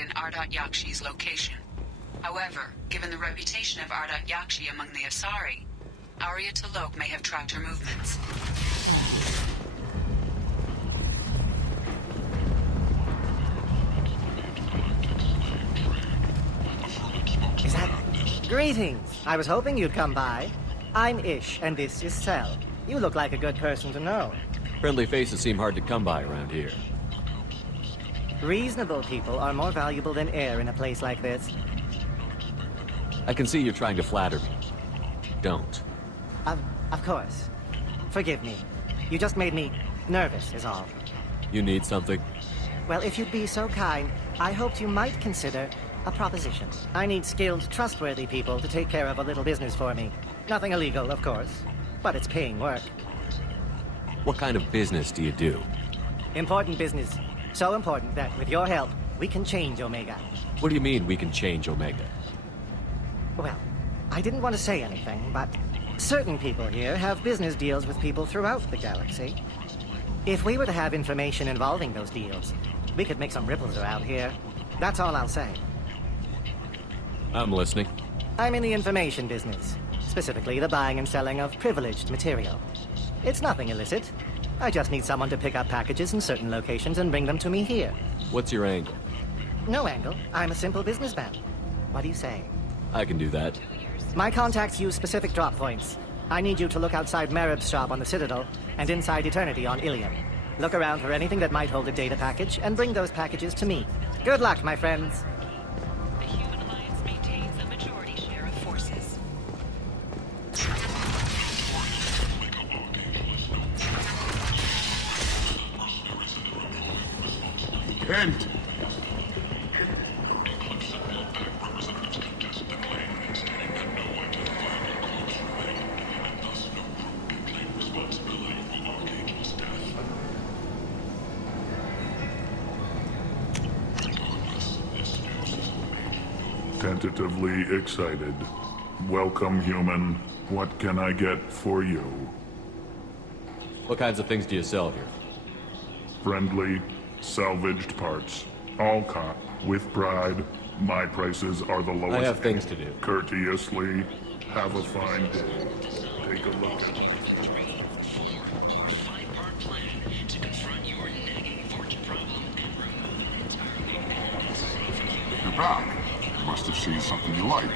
In Ardat Yakshi's location. However, given the reputation of Ardat Yakshi among the Asari, Arya T'Loak may have tracked her movements. Is that... Greetings! I was hoping you'd come by. I'm Ish, and this is Cell. You look like a good person to know. Friendly faces seem hard to come by around here. Reasonable people are more valuable than air in a place like this. I can see you're trying to flatter me. Don't. Of course. Forgive me. You just made me nervous, is all. You need something? Well, if you'd be so kind, I hoped you might consider a proposition. I need skilled, trustworthy people to take care of a little business for me. Nothing illegal, of course, but it's paying work. What kind of business do you do? Important business. So important that, with your help, we can change Omega. What do you mean, we can change Omega? Well, I didn't want to say anything, but certain people here have business deals with people throughout the galaxy. If we were to have information involving those deals, we could make some ripples around here. That's all I'll say. I'm listening. I'm in the information business, specifically the buying and selling of privileged material. It's nothing illicit. I just need someone to pick up packages in certain locations and bring them to me here. What's your angle? No angle. I'm a simple businessman. What do you say? I can do that. My contacts use specific drop points. I need you to look outside Marib's shop on the Citadel and inside Eternity on Ilium. Look around for anything that might hold a data package and bring those packages to me. Good luck, my friends. The Human Alliance maintains a majority share of forces. Kent! Tentatively excited. Welcome, human. What can I get for you? What kinds of things do you sell here? Friendly, salvaged parts. All caught with pride. My prices are the lowest. I have things to do. Courteously, have a fine day. Take a look at it. You're back. You must have seen something you like.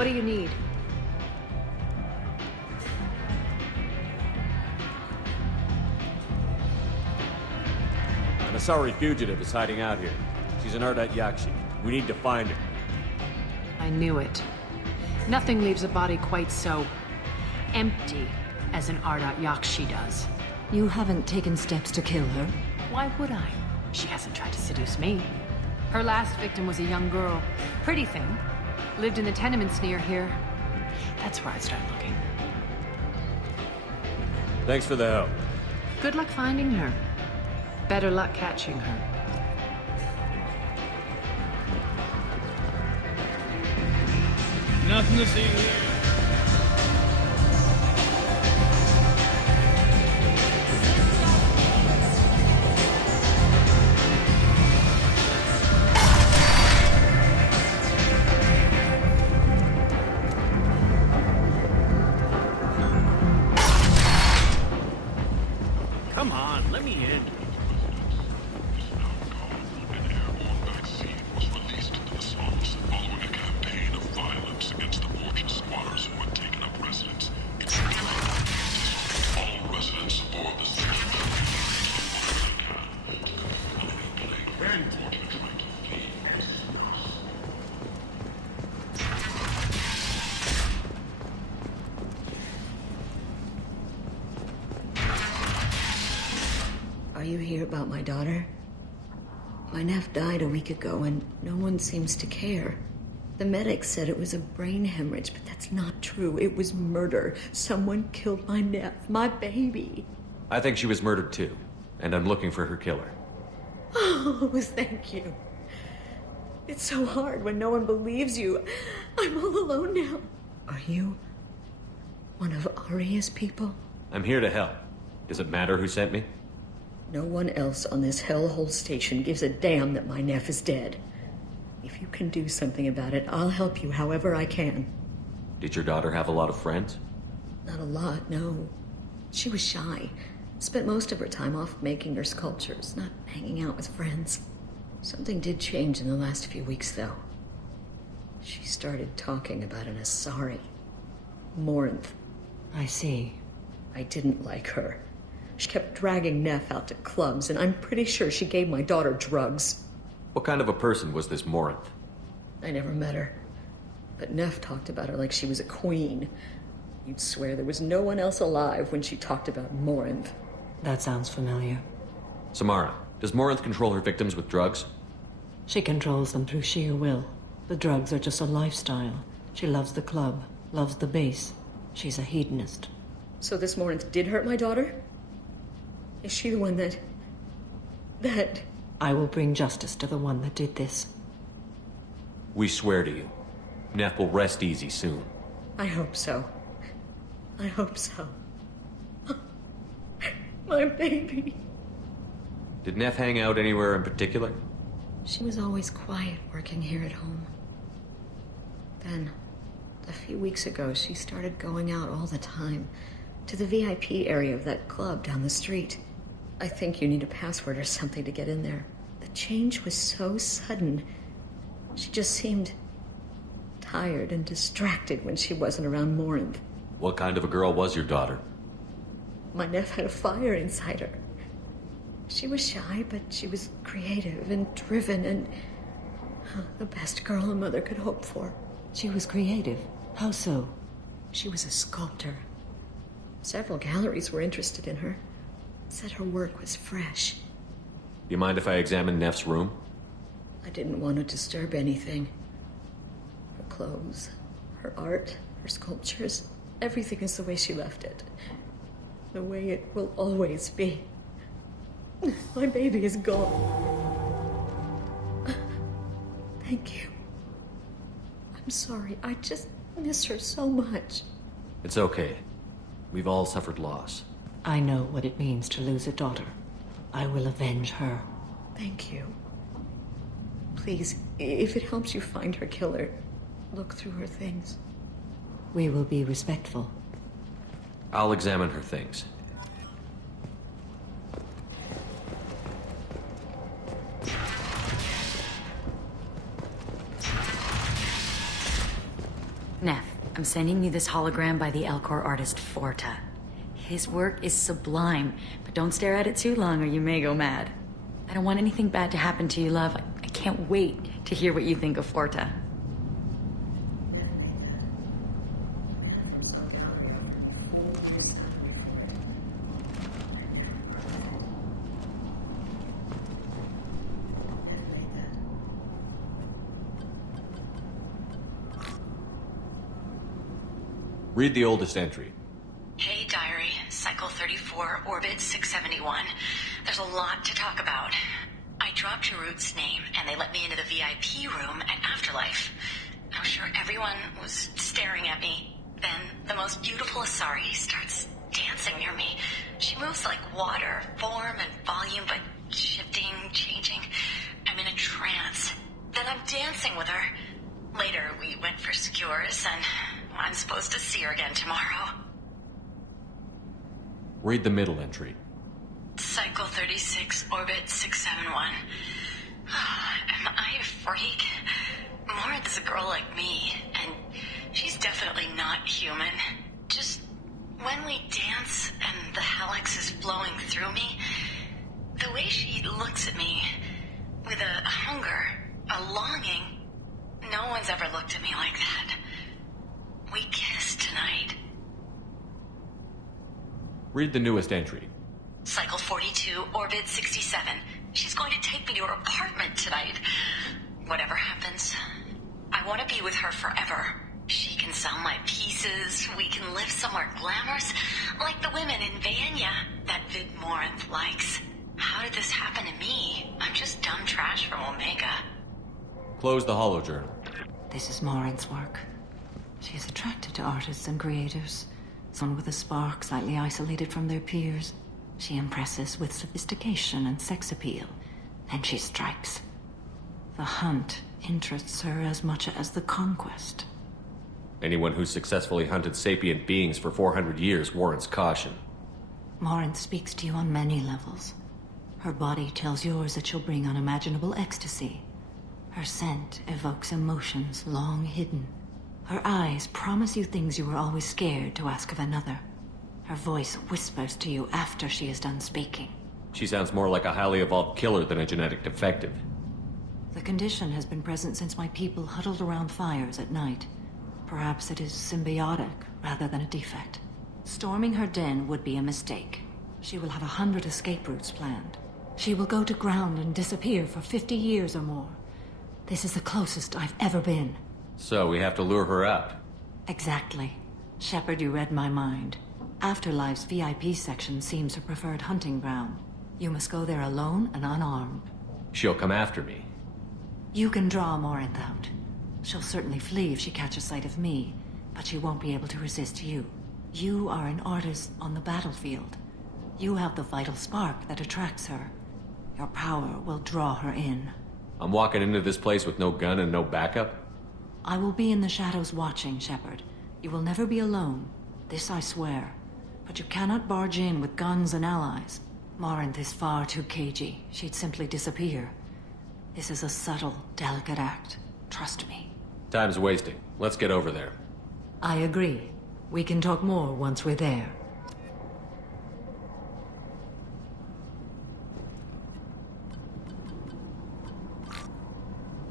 What do you need? An Asari fugitive is hiding out here. She's an Ardat Yakshi. We need to find her. I knew it. Nothing leaves a body quite so empty as an Ardat Yakshi does. You haven't taken steps to kill her? Why would I? She hasn't tried to seduce me. Her last victim was a young girl. Pretty thing. Lived in the tenements near here. That's where I'd start looking. Thanks for the help. Good luck finding her. Better luck catching her. Nothing to see here. Come on, let me in. An airborne vaccine was released into the swamps following a campaign of violence against the portion squatters who had taken up residence in all residents aboard the Are you here about my daughter? My nephew died a week ago and no one seems to care. The medics said it was a brain hemorrhage, but that's not true. It was murder. Someone killed my nephew, my baby. I think she was murdered too, and I'm looking for her killer. Oh, thank you. It's so hard when no one believes you. I'm all alone now. Are you one of Aria's people? I'm here to help. Does it matter who sent me? No one else on this hellhole station gives a damn that my nephew is dead. If you can do something about it, I'll help you however I can. Did your daughter have a lot of friends? Not a lot, no. She was shy. Spent most of her time off making her sculptures, not hanging out with friends. Something did change in the last few weeks, though. She started talking about an Asari. Morinth. I see. I didn't like her. She kept dragging Neff out to clubs, and I'm pretty sure she gave my daughter drugs. What kind of a person was this Morinth? I never met her. But Neff talked about her like she was a queen. You'd swear there was no one else alive when she talked about Morinth. That sounds familiar. Samara, does Morinth control her victims with drugs? She controls them through sheer will. The drugs are just a lifestyle. She loves the club, loves the base. She's a hedonist. So this Morinth did hurt my daughter? Is she the one that... I will bring justice to the one that did this. We swear to you. Neff will rest easy soon. I hope so. I hope so. My baby. Did Neff hang out anywhere in particular? She was always quiet working here at home. Then, a few weeks ago, she started going out all the time to the VIP area of that club down the street. I think you need a password or something to get in there. The change was so sudden. She just seemed tired and distracted when she wasn't around Morinth. What kind of a girl was your daughter? My nephew had a fire inside her. She was shy, but she was creative and driven and the best girl a mother could hope for. She was creative. How so? She was a sculptor. Several galleries were interested in her. Said her work was fresh. You mind if I examine Neff's room? I didn't want to disturb anything. Her clothes, her art, her sculptures, everything is the way she left it. The way it will always be. My baby is gone. Thank you. I'm sorry, I just miss her so much. It's okay. We've all suffered loss. I know what it means to lose a daughter. I will avenge her. Thank you. Please, if it helps you find her killer, look through her things. We will be respectful. I'll examine her things. Neff. I'm sending you this hologram by the Elcor artist Forta. His work is sublime, but don't stare at it too long or you may go mad. I don't want anything bad to happen to you, love. I can't wait to hear what you think of Forta. Read the oldest entry. Hey, Diary. Cycle 34, Orbit 671. There's a lot to talk about. I dropped Root's name, and they let me into the VIP room at Afterlife. I'm sure everyone was staring at me. Then, the most beautiful Asari starts dancing near me. She moves like water, form and volume, but shifting, changing. I'm in a trance. Then I'm dancing with her. Later, we went for skewers, and I'm supposed to see her again tomorrow. Read the middle entry. Cycle 36, Orbit 671. Am I a freak? Morinth's a girl like me, and she's definitely not human. Just when we dance and the Helix is flowing through me, the way she looks at me with a hunger, a longing, no one's ever looked at me like that. We kissed tonight. Read the newest entry. Cycle 42, Orbit 67. She's going to take me to her apartment tonight. Whatever happens, I want to be with her forever. She can sell my pieces. We can live somewhere glamorous, like the women in Vanya that Vid Morinth likes. How did this happen to me? I'm just dumb trash from Omega. Close the holojournal. This is Morinth's work. She is attracted to artists and creators. Someone with a spark, slightly isolated from their peers. She impresses with sophistication and sex appeal. Then she strikes. The hunt interests her as much as the conquest. Anyone who's successfully hunted sapient beings for 400 years warrants caution. Morinth speaks to you on many levels. Her body tells yours that she'll bring unimaginable ecstasy. Her scent evokes emotions long hidden. Her eyes promise you things you were always scared to ask of another. Her voice whispers to you after she is done speaking. She sounds more like a highly evolved killer than a genetic defective. The condition has been present since my people huddled around fires at night. Perhaps it is symbiotic rather than a defect. Storming her den would be a mistake. She will have 100 escape routes planned. She will go to ground and disappear for 50 years or more. This is the closest I've ever been. So we have to lure her out. Exactly. Shepard, you read my mind. Afterlife's VIP section seems her preferred hunting ground. You must go there alone and unarmed. She'll come after me. You can draw Morinth out. She'll certainly flee if she catches sight of me, but she won't be able to resist you. You are an artist on the battlefield. You have the vital spark that attracts her. Your power will draw her in. I'm walking into this place with no gun and no backup? I will be in the shadows watching, Shepard. You will never be alone. This I swear. But you cannot barge in with guns and allies. Morinth is far too cagey. She'd simply disappear. This is a subtle, delicate act. Trust me. Time's wasting. Let's get over there. I agree. We can talk more once we're there.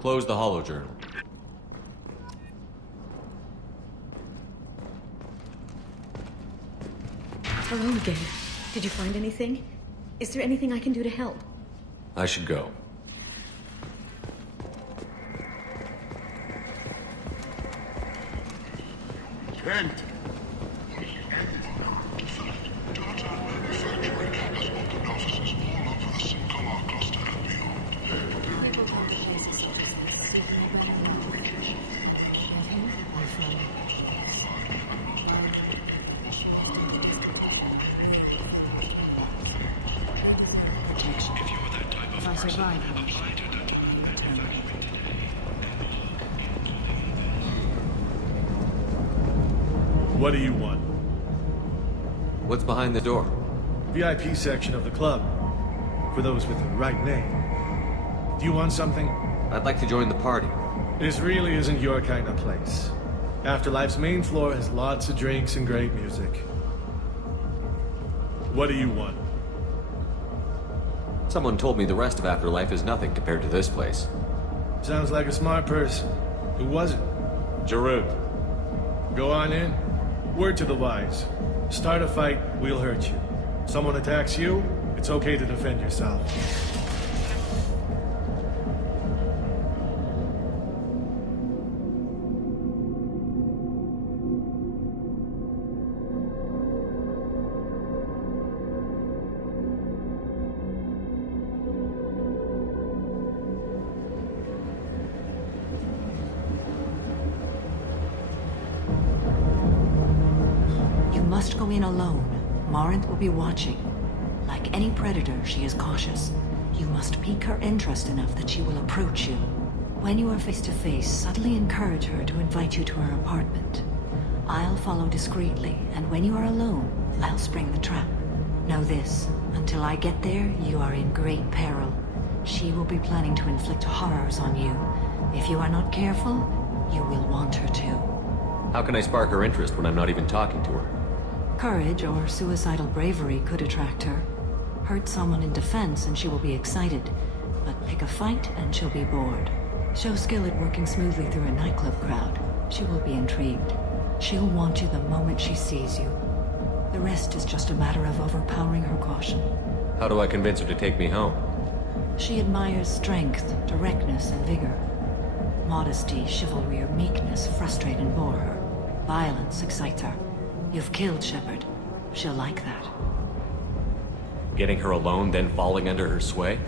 Close the holojournal. Hello again. Did you find anything? Is there anything I can do to help? I should go. Kent! Data manufacturing has opened offices all over the Simcola cluster and beyond. If you're that type of person, apply to data manufacturing today. What do you want? What's behind the door? VIP section of the club. For those with the right name. Do you want something? I'd like to join the party. This really isn't your kind of place. Afterlife's main floor has lots of drinks and great music. What do you want? Someone told me the rest of Afterlife is nothing compared to this place. Sounds like a smart person. Who was it? Jarut. Go on in. Word to the wise. Start a fight, we'll hurt you. Someone attacks you, it's okay to defend yourself. Must go in alone. Morinth will be watching. Like any predator, she is cautious. You must pique her interest enough that she will approach you. When you are face to face, subtly encourage her to invite you to her apartment. I'll follow discreetly, and when you are alone, I'll spring the trap. Know this, until I get there, you are in great peril. She will be planning to inflict horrors on you. If you are not careful, you will want her to. How can I spark her interest when I'm not even talking to her? Courage or suicidal bravery could attract her. Hurt someone in defense and she will be excited, but pick a fight and she'll be bored. Show skill at working smoothly through a nightclub crowd. She will be intrigued. She'll want you the moment she sees you. The rest is just a matter of overpowering her caution. How do I convince her to take me home? She admires strength, directness, and vigor. Modesty, chivalry, or meekness frustrate and bore her. Violence excites her. You've killed Shepard. She'll like that. Getting her alone, then falling under her sway?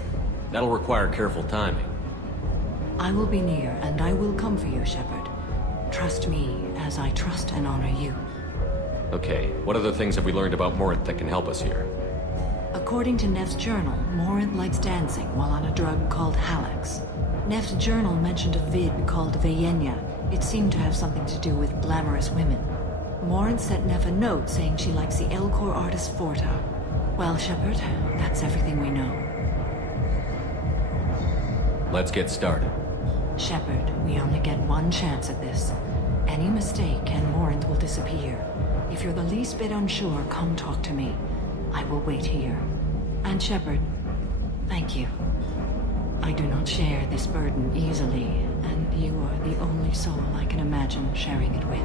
That'll require careful timing. I will be near, and I will come for you, Shepard. Trust me, as I trust and honor you. Okay, what other things have we learned about Morinth that can help us here? According to Neff's journal, Morinth likes dancing while on a drug called Halax. Neff's journal mentioned a vid called Vayenya. It seemed to have something to do with glamorous women. Morinth sent Neff a note saying she likes the Elcor artist Forta. Well, Shepard, that's everything we know. Let's get started. Shepard, we only get one chance at this. Any mistake and Morinth will disappear. If you're the least bit unsure, come talk to me. I will wait here. And Shepard, thank you. I do not share this burden easily, and you are the only soul I can imagine sharing it with.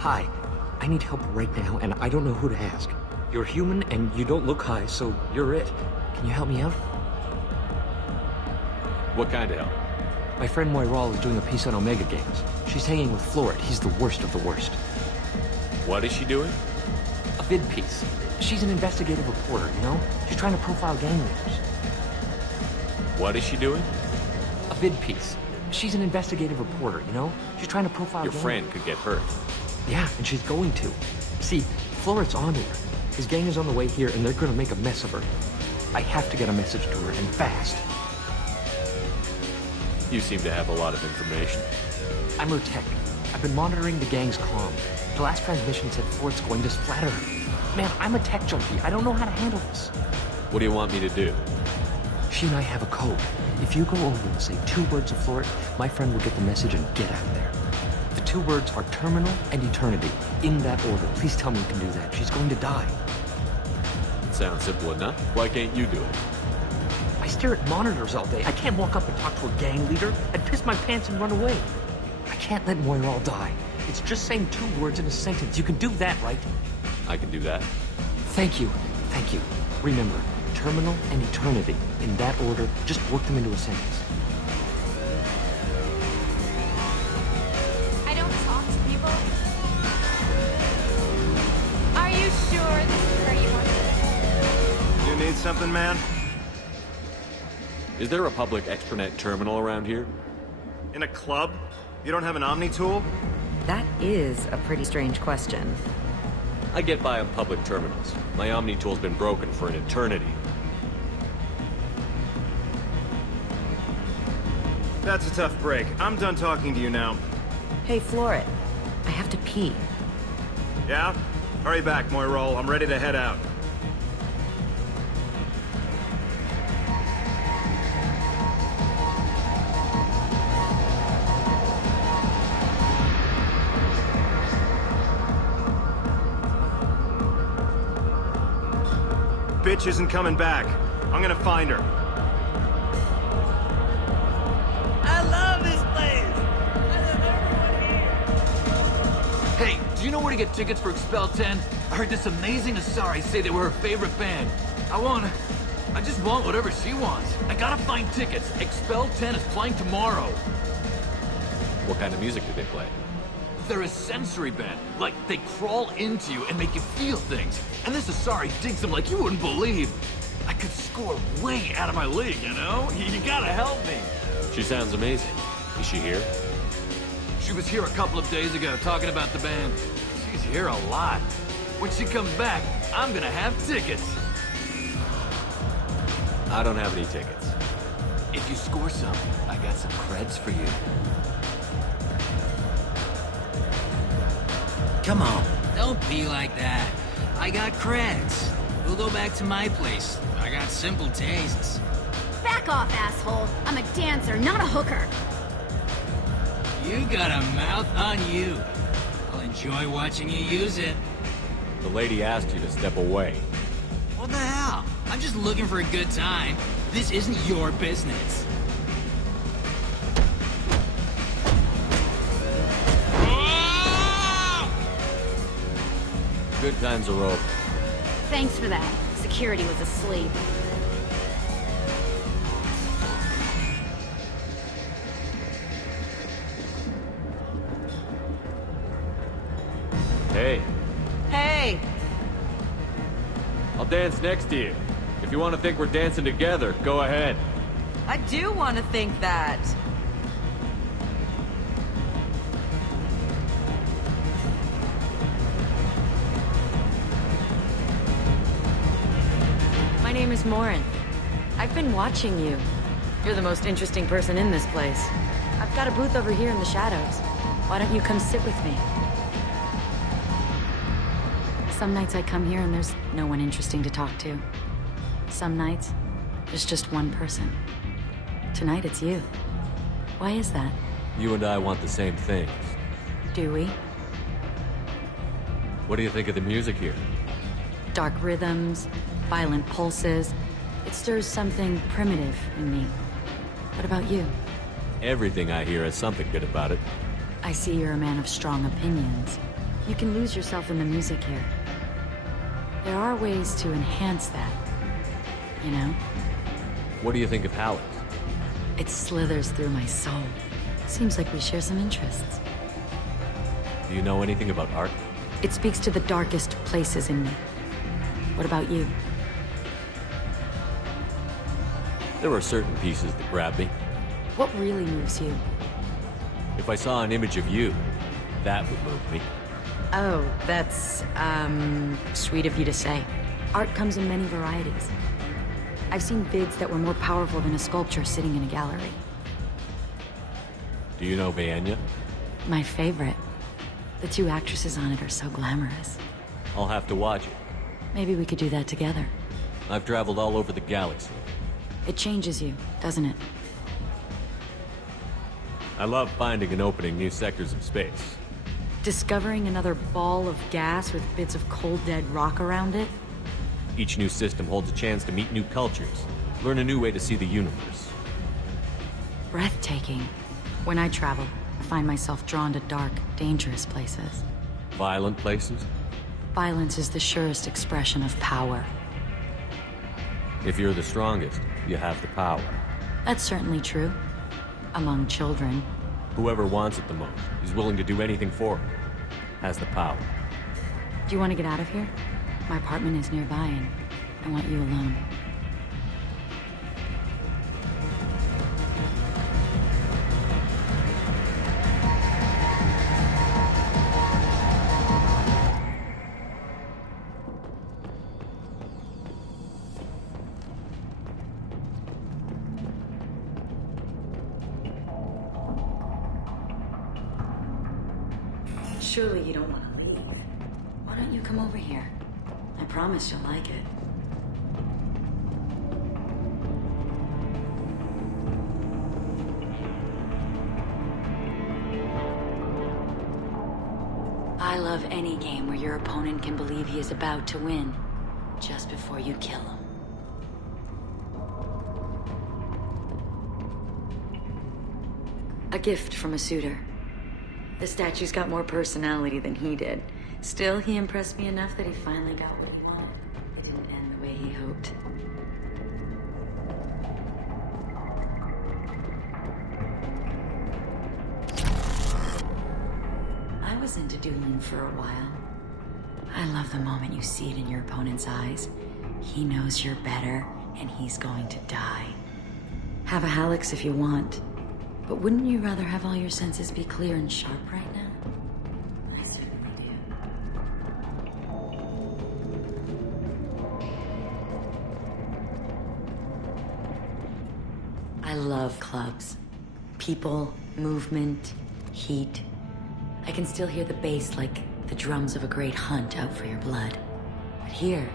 Hi. I need help right now, and I don't know who to ask. You're human, and you don't look high, so you're it. Can you help me out? What kind of help? My friend Moiral is doing a piece on Omega Games. She's hanging with Florid. He's the worst of the worst. What is she doing? A vid piece. She's an investigative reporter, you know? She's trying to profile gang leaders. What is she doing? A vid piece. She's an investigative reporter, you know? She's trying to profile Your gang friend leaders. could get hurt. Yeah, and she's going to. See, Florid's onto her. His gang is on the way here, and they're gonna make a mess of her. I have to get a message to her, and fast. You seem to have a lot of information. I'm her tech. I've been monitoring the gang's comm. The last transmission said Florid's going to splatter her. Man, I'm a tech junkie. I don't know how to handle this. What do you want me to do? She and I have a code. If you go over and say 2 words of Florid, my friend will get the message and get out of there. The 2 words are terminal and eternity. In that order. Please tell me you can do that. She's going to die. Sounds simple enough. Why can't you do it? I stare at monitors all day. I can't walk up and talk to a gang leader. I'd piss my pants and run away. I can't let Moiral die. It's just saying 2 words in a sentence. You can do that, right? I can do that. Thank you. Thank you. Remember, terminal, and eternity. In that order, just work them into a sentence. I don't talk to people. Are you sure this is where you want to be? You need something, man? Is there a public extranet terminal around here? In a club? You don't have an Omni tool? That is a pretty strange question. I get by on public terminals. My Omni tool's been broken for an eternity. That's a tough break. I'm done talking to you now. Hey, Floret. I have to pee. Yeah? Hurry back, Moirol. I'm ready to head out. Bitch isn't coming back. I'm gonna find her. I love this place! I love everyone here! Hey, do you know where to get tickets for Expel 10? I heard this amazing Asari say they were her favorite band. I just want whatever she wants. I gotta find tickets. Expel 10 is playing tomorrow. What kind of music do they play? They're a sensory band. Like, they crawl into you and make you feel things. And this Asari digs them like you wouldn't believe. I could score way out of my league, you know? You gotta help me. She sounds amazing. Is she here? She was here a couple of days ago talking about the band. She's here a lot. When she comes back, I'm gonna have tickets. I don't have any tickets. If you score some, I got some creds for you. Come on, don't be like that. I got creds. We'll go back to my place. I got simple tastes. Back off, asshole. I'm a dancer, not a hooker. You got a mouth on you. I'll enjoy watching you use it. The lady asked you to step away. What the hell? I'm just looking for a good time. This isn't your business. Good times are over. Thanks for that. Security was asleep. Hey. Hey! I'll dance next to you. If you want to think we're dancing together, go ahead. I do want to think that. My name is Morin. I've been watching you. You're the most interesting person in this place. I've got a booth over here in the shadows. Why don't you come sit with me? Some nights I come here and there's no one interesting to talk to. Some nights, there's just one person. Tonight it's you. Why is that? You and I want the same things. Do we? What do you think of the music here? Dark rhythms, violent pulses. It stirs something primitive in me. What about you? Everything I hear has something good about it. I see you're a man of strong opinions. You can lose yourself in the music here. There are ways to enhance that, you know? What do you think of Howard? It slithers through my soul. Seems like we share some interests. Do you know anything about art? It speaks to the darkest places in me. What about you? There are certain pieces that grab me. What really moves you? If I saw an image of you, that would move me. Oh, that's, sweet of you to say. Art comes in many varieties. I've seen vids that were more powerful than a sculpture sitting in a gallery. Do you know Vienya? My favorite. The two actresses on it are so glamorous. I'll have to watch it. Maybe we could do that together. I've traveled all over the galaxy. It changes you, doesn't it? I love finding and opening new sectors of space. Discovering another ball of gas with bits of cold dead rock around it? Each new system holds a chance to meet new cultures, learn a new way to see the universe. Breathtaking. When I travel, I find myself drawn to dark, dangerous places. Violent places? Violence is the surest expression of power. If you're the strongest, you have the power. That's certainly true. Among children. Whoever wants it the most is willing to do anything for it. Has the power. Do you want to get out of here? My apartment is nearby and I want you alone. Surely you don't want to leave. Why don't you come over here? I promise you'll like it. I love any game where your opponent can believe he is about to win, just before you kill him. A gift from a suitor. The statue's got more personality than he did. Still, he impressed me enough that he finally got what he wanted. It didn't end the way he hoped. I was into dueling for a while. I love the moment you see it in your opponent's eyes. He knows you're better, and he's going to die. Have a Hallex if you want. But wouldn't you rather have all your senses be clear and sharp right now? I certainly do. I love clubs. People, movement, heat. I can still hear the bass like the drums of a great hunt out for your blood. But here,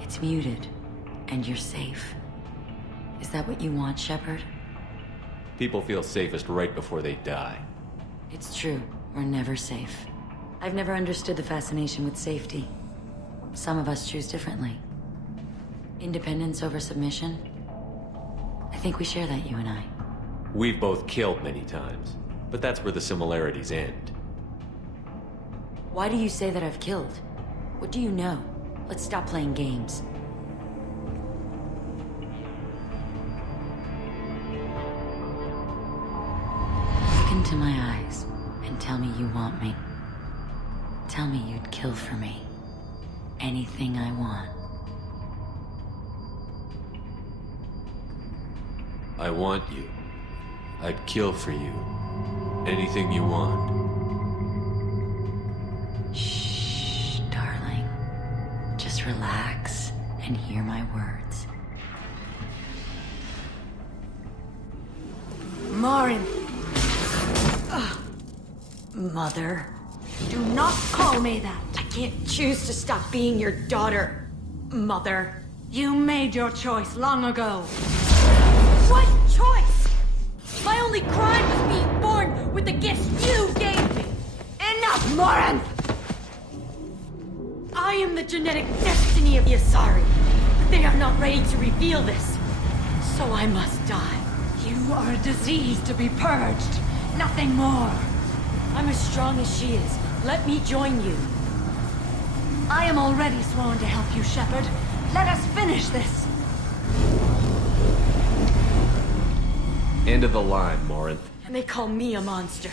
it's muted, and you're safe. Is that what you want, Shepard? People feel safest right before they die. It's true. We're never safe. I've never understood the fascination with safety. Some of us choose differently. Independence over submission? I think we share that, you and I. We've both killed many times, but that's where the similarities end. Why do you say that I've killed? What do you know? Let's stop playing games. Into my eyes and tell me you want me. Tell me you'd kill for me. Anything I want. I want you. I'd kill for you. Anything you want. Shh, darling. Just relax and hear my words. Marin! Mother. Do not call me that. I can't choose to stop being your daughter, Mother. You made your choice long ago. What choice? My only crime was being born with the gifts you gave me. Enough, Morin! I am the genetic destiny of the Asari, but they are not ready to reveal this. So I must die. You are a disease to be purged. Nothing more. I'm as strong as she is. Let me join you. I am already sworn to help you, Shepard. Let us finish this. End of the line, Morin. And they call me a monster.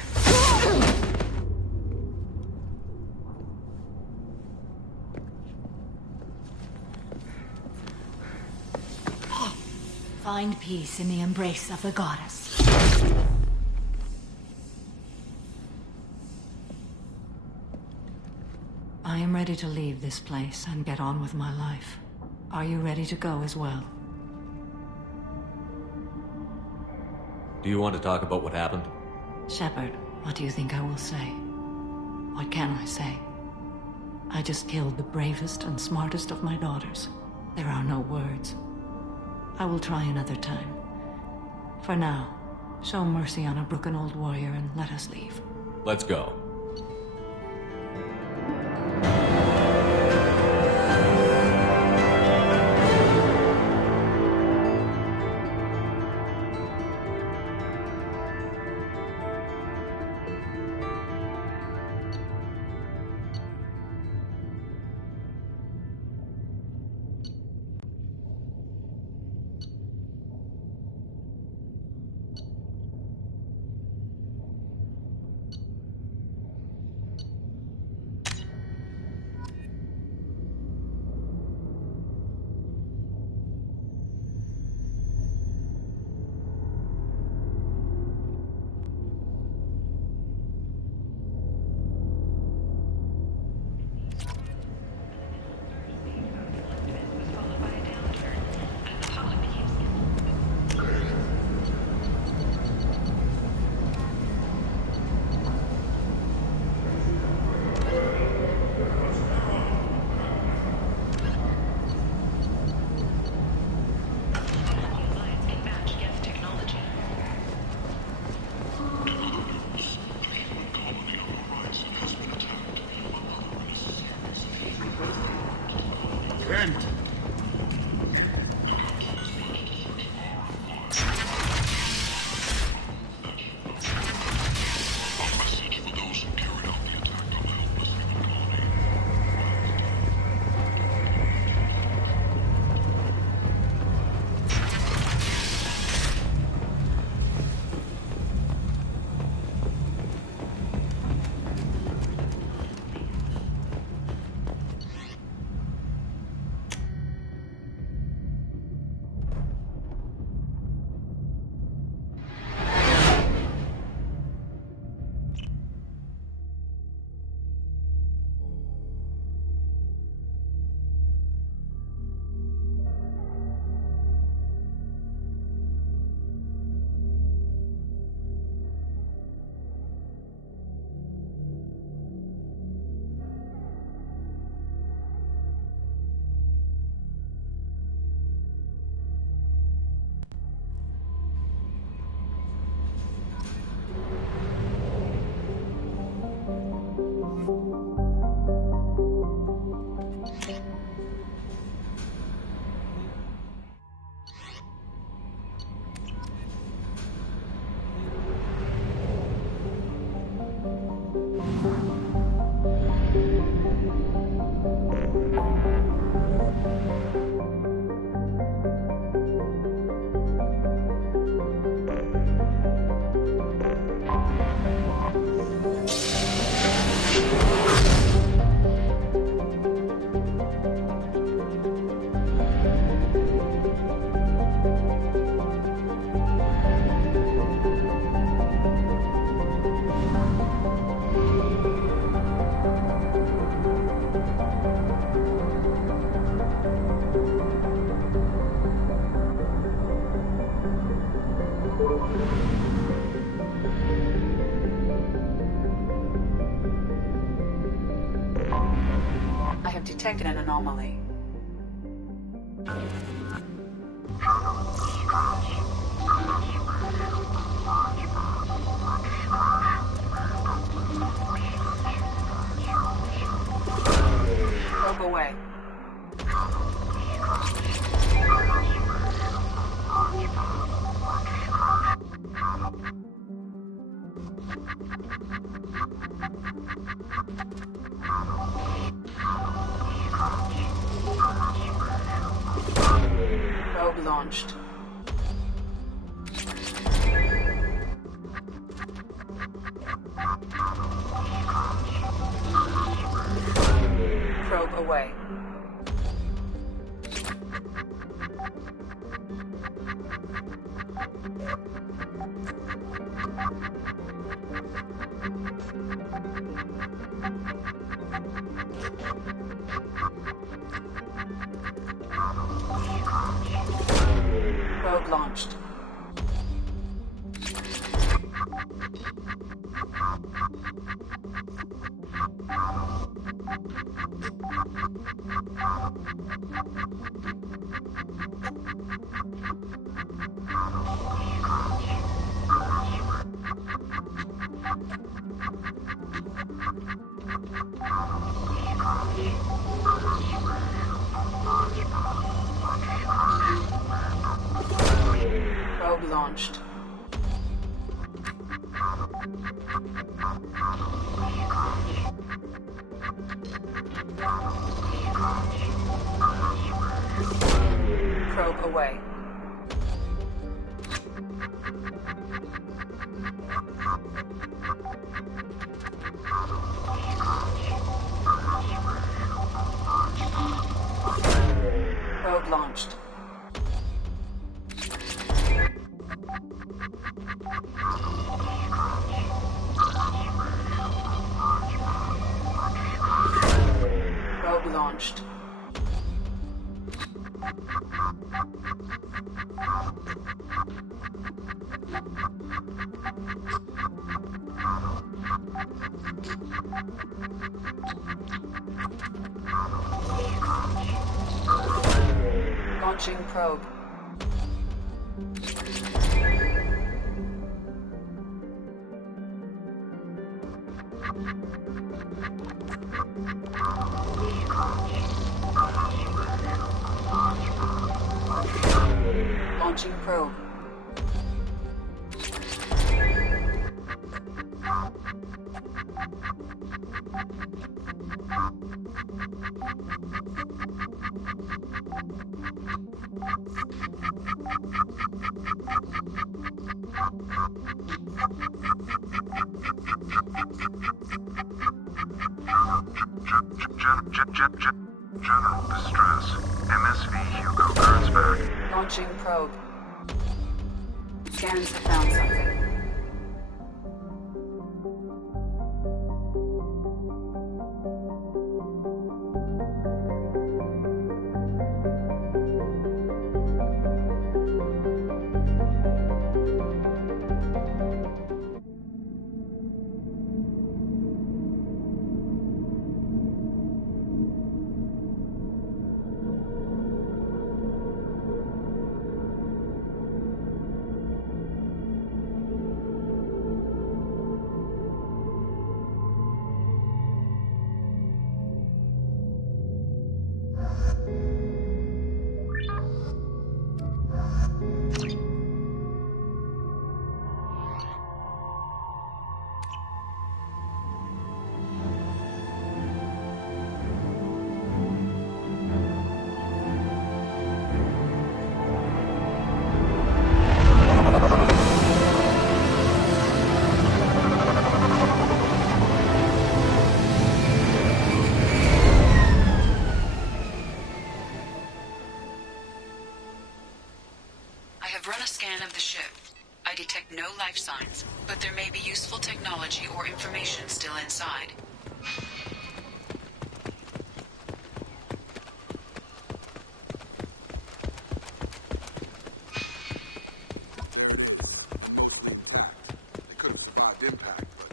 Find peace in the embrace of the goddess. I am ready to leave this place and get on with my life. Are you ready to go as well? Do you want to talk about what happened? Shepard, what do you think I will say? What can I say? I just killed the bravest and smartest of my daughters. There are no words. I will try another time. For now, show mercy on a broken old warrior and let us leave. Let's go. detected an anomaly. Probe away. Probe launched. Probe away. Probe launched. Probe launched. Probe away. Probe launched. Probe launched. Launching probe. Launching probe. General distress. MSV Hugo Gernsback. Launching probe. Scans have found something. I detect no life signs, but there may be useful technology or information still inside. They could have survived impact, but...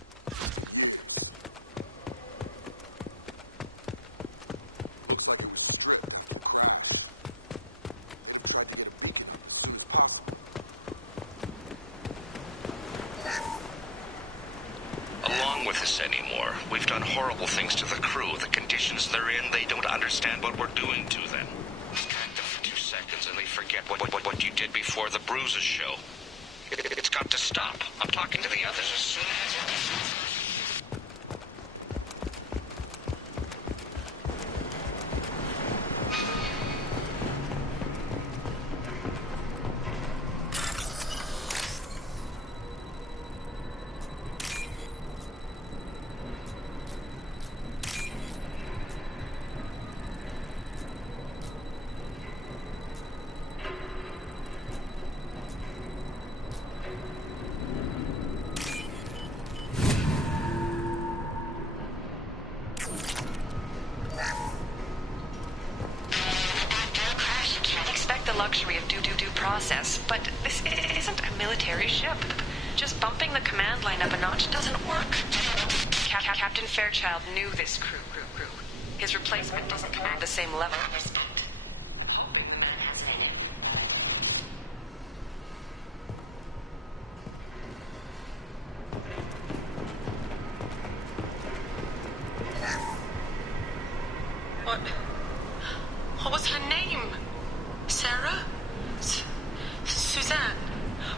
with this anymore. We've done horrible things to the crew. The conditions they're in, they don't understand what we're doing to them. Distract them for 2 seconds and they forget what you did before the bruises show. It's got to stop. I'm talking to the others as soon as... luxury of due process, but this isn't a military ship. Just bumping the command line up a notch doesn't work. Captain Fairchild knew this crew. His replacement doesn't command the same level of respect. What was her name? Sarah? Suzanne?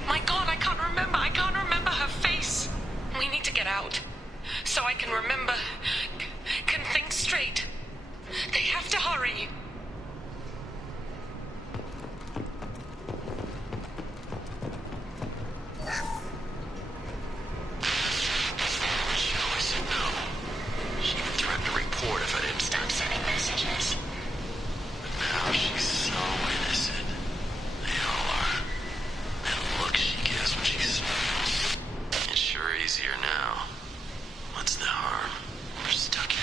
My God, I can't remember her face. We need to get out. So I can remember, can think straight. They have to hurry. She even threatened to report if I didn't stop sending messages. Now she's so innocent. They all are. That look she gives when she smiles. It's sure easier now. What's the harm? We're stuck here.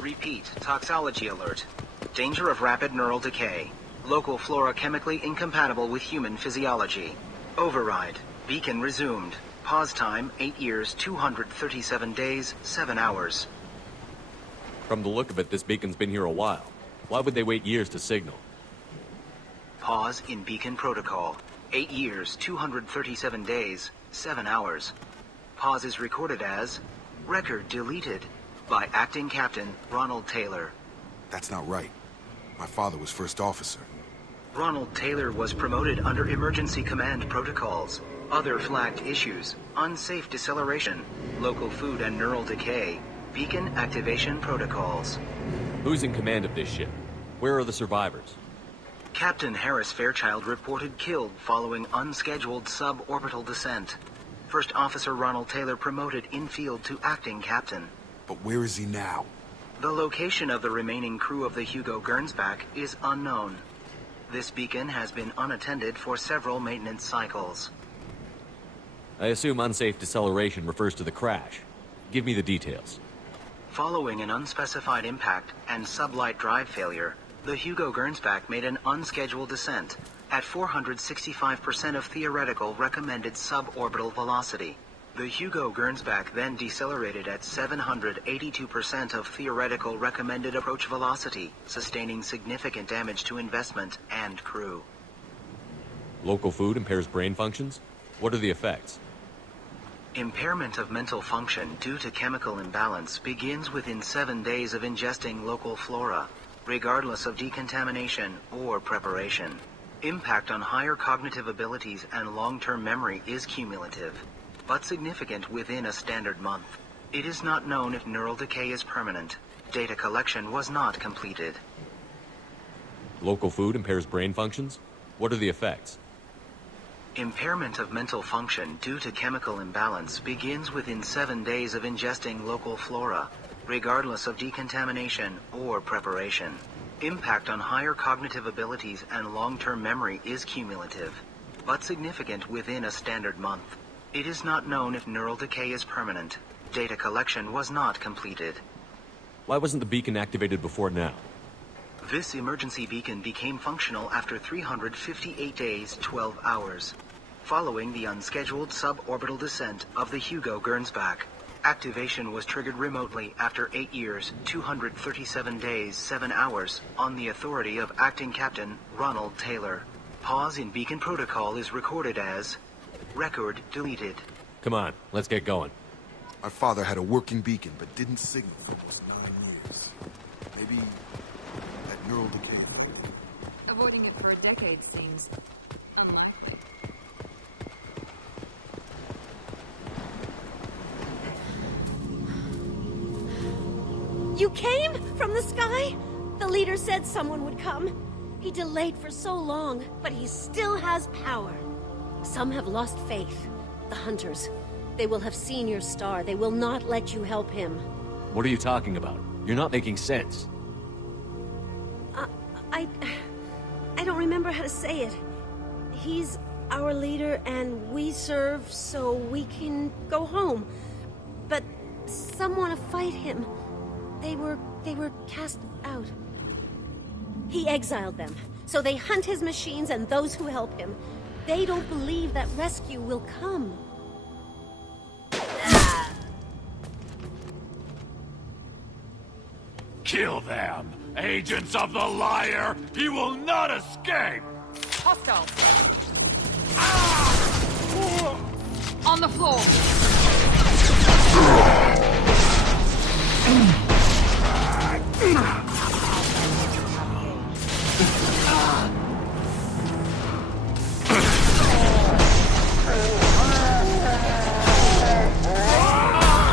Repeat, toxology alert. Danger of rapid neural decay. Local flora chemically incompatible with human physiology. Override. Beacon resumed. Pause time, 8 years, 237 days, 7 hours. From the look of it, this beacon's been here a while. Why would they wait years to signal? Pause in beacon protocol. 8 years, 237 days, 7 hours. Pause is recorded as record deleted by Acting Captain Ronald Taylor. That's not right. My father was first officer. Ronald Taylor was promoted under emergency command protocols. Other flagged issues: unsafe deceleration, local food and neural decay, beacon activation protocols. Who's in command of this ship? Where are the survivors? Captain Harris Fairchild reported killed following unscheduled suborbital descent. First Officer Ronald Taylor promoted in-field to acting captain. But where is he now? The location of the remaining crew of the Hugo Gernsback is unknown. This beacon has been unattended for several maintenance cycles. I assume unsafe deceleration refers to the crash. Give me the details. Following an unspecified impact and sublight drive failure, the Hugo Gernsback made an unscheduled descent at 465% of theoretical recommended suborbital velocity. The Hugo Gernsback then decelerated at 782% of theoretical recommended approach velocity, sustaining significant damage to investment and crew. Local food impairs brain functions? What are the effects? Impairment of mental function due to chemical imbalance begins within 7 days of ingesting local flora, regardless of decontamination or preparation. Impact on higher cognitive abilities and long-term memory is cumulative, but significant within a standard month. It is not known if neural decay is permanent. Data collection was not completed. Local food impairs brain functions? What are the effects? Impairment of mental function due to chemical imbalance begins within 7 days of ingesting local flora, regardless of decontamination or preparation. Impact on higher cognitive abilities and long-term memory is cumulative, but significant within a standard month. It is not known if neural decay is permanent. Data collection was not completed. Why wasn't the beacon activated before now? This emergency beacon became functional after 358 days, 12 hours, following the unscheduled suborbital descent of the Hugo Gernsback. Activation was triggered remotely after 8 years, 237 days, 7 hours, on the authority of Acting Captain Ronald Taylor. Pause in beacon protocol is recorded as record deleted. Come on, let's get going. My father had a working beacon, but didn't signal for almost 9 years. Maybe that neural decay. Avoiding it for a decade seems unlikely. You came from the sky? The leader said someone would come. He delayed for so long, but he still has power. Some have lost faith. The hunters. They will have seen your star. They will not let you help him. What are you talking about? You're not making sense. I don't remember how to say it. He's our leader and we serve so we can go home. But some want to fight him. They were cast out. He exiled them, so they hunt his machines and those who help him. They don't believe that rescue will come. Kill them! Agents of the liar! He will not escape! Hostile. On the floor.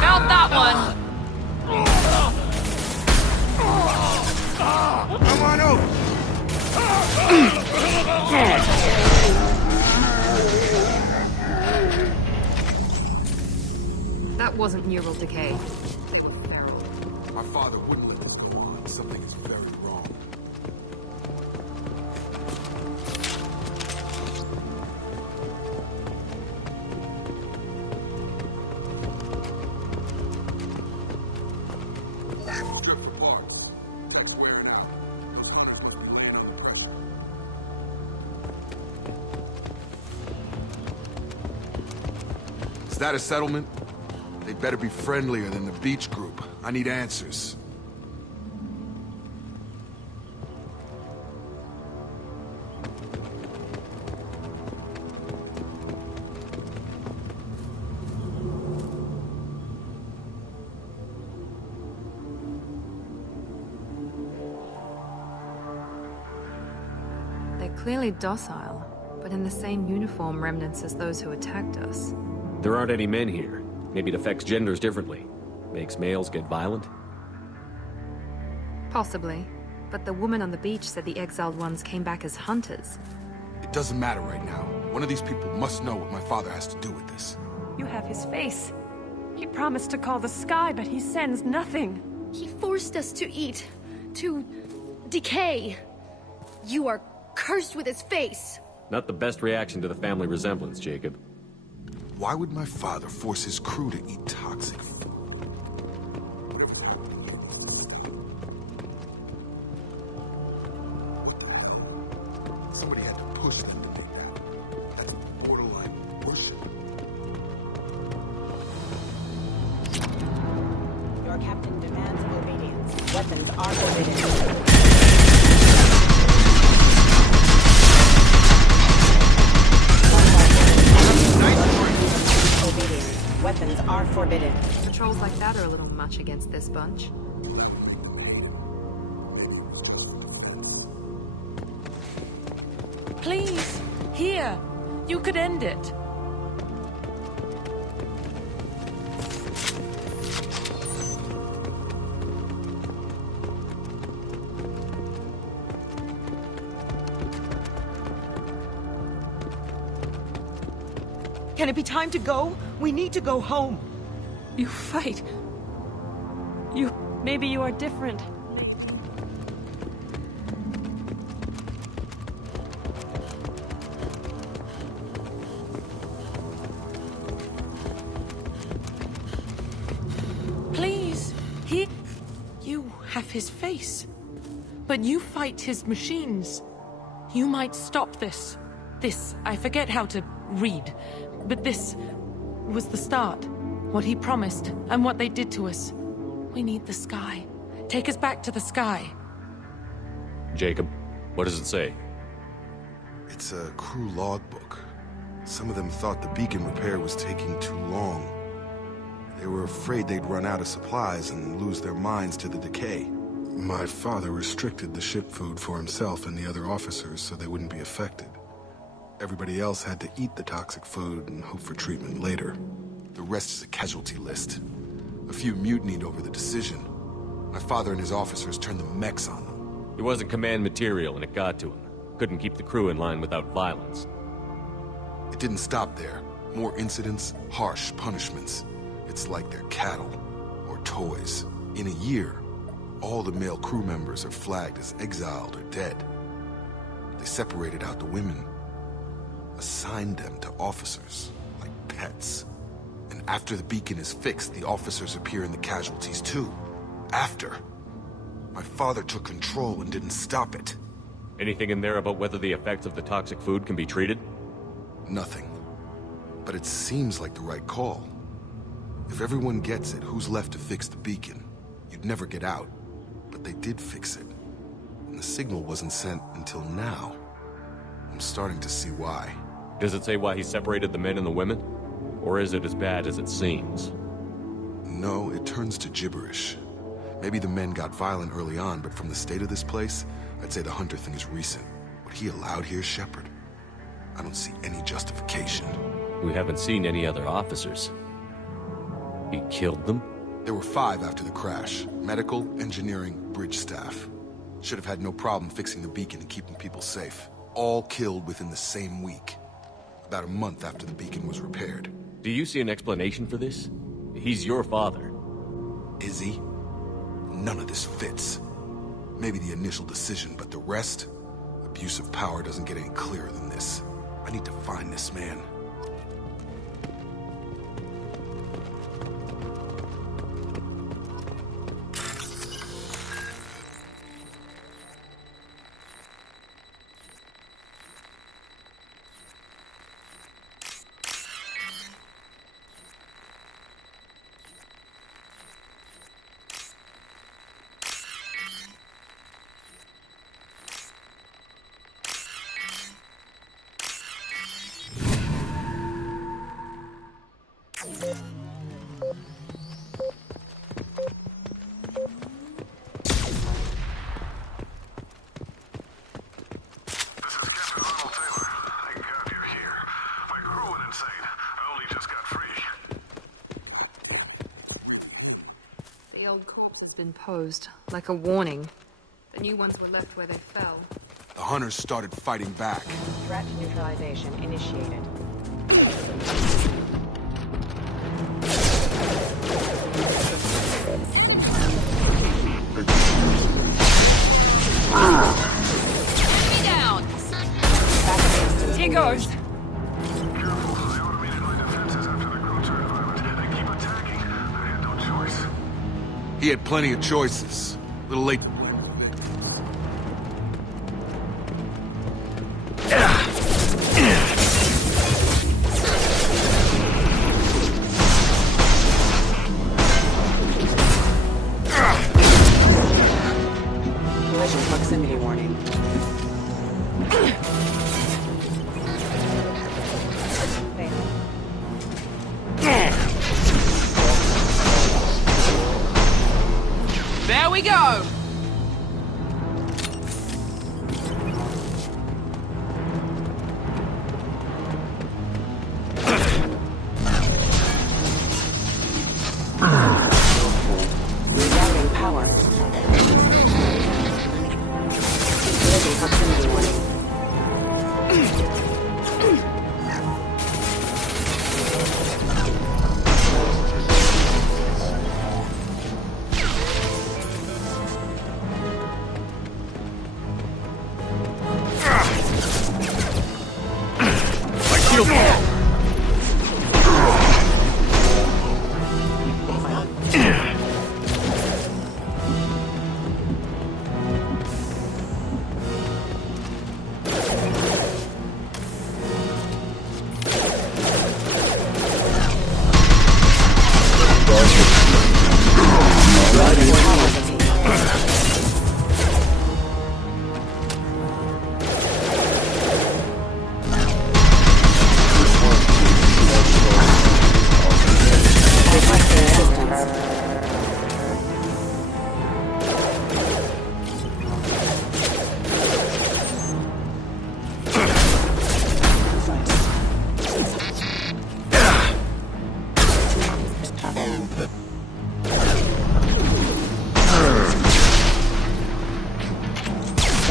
Felt that one. Come on out! That wasn't neural decay. My father wouldn't let me go on. Something is very wrong. Strip for parts. Text wearing out. Is that a settlement? They better be friendlier than the beach group. I need answers. They're clearly docile, but in the same uniform remnants as those who attacked us. There aren't any men here. Maybe it affects genders differently. Makes males get violent? Possibly. But the woman on the beach said the exiled ones came back as hunters. It doesn't matter right now. One of these people must know what my father has to do with this. You have his face. He promised to call the sky, but he sends nothing. He forced us to eat, to decay. You are cursed with his face. Not the best reaction to the family resemblance, Jacob. Why would my father force his crew to eat toxic food? Somebody had to push them to make that. That's borderline worship. Your captain demands obedience. Weapons are forbidden. Weapons are forbidden. Patrols like that are a little much against this bunch. Please, here. You could end it. Can it be time to go? We need to go home. You fight. Maybe you are different. Please, you have his face. But you fight his machines. You might stop this. I forget how to read. But this was the start. What he promised, and what they did to us. We need the sky. Take us back to the sky. Jacob, what does it say? It's a crew logbook. Some of them thought the beacon repair was taking too long. They were afraid they'd run out of supplies and lose their minds to the decay. My father restricted the ship food for himself and the other officers so they wouldn't be affected. Everybody else had to eat the toxic food and hope for treatment later. The rest is a casualty list. A few mutinied over the decision. My father and his officers turned the mechs on them. He wasn't command material and it got to him. Couldn't keep the crew in line without violence. It didn't stop there. More incidents, harsh punishments. It's like they're cattle, or toys. In a year, all the male crew members are flagged as exiled or dead. They separated out the women, assigned them to officers, like pets. And after the beacon is fixed, the officers appear in the casualties too. After. My father took control and didn't stop it. Anything in there about whether the effects of the toxic food can be treated? Nothing. But it seems like the right call. If everyone gets it, who's left to fix the beacon? You'd never get out. But they did fix it. And the signal wasn't sent until now. I'm starting to see why. Does it say why he separated the men and the women? Or is it as bad as it seems? No, it turns to gibberish. Maybe the men got violent early on, but from the state of this place, I'd say the Hunter thing is recent. What he allowed here, Shepard? I don't see any justification. We haven't seen any other officers. He killed them? There were 5 after the crash. Medical, engineering, bridge staff. Should have had no problem fixing the beacon and keeping people safe. All killed within the same week. About a month after the beacon was repaired. Do you see an explanation for this? He's your father. Is he? None of this fits. Maybe the initial decision, but the rest? Abuse of power doesn't get any clearer than this. I need to find this man. The old corpse has been posed, like a warning. The new ones were left where they fell. The Hunters started fighting back. Threat neutralization initiated. Enemy down! Here goes! He had plenty of choices. A little late. Collision proximity warning. There we go! Rerouting power. Collision proximity warning.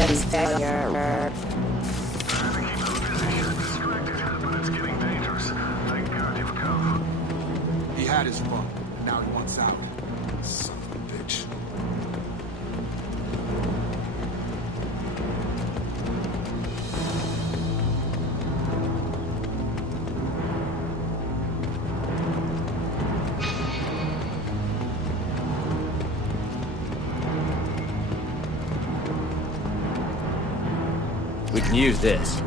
Steady failure. He had his fun. Now he wants out. Son of a bitch. We can use this.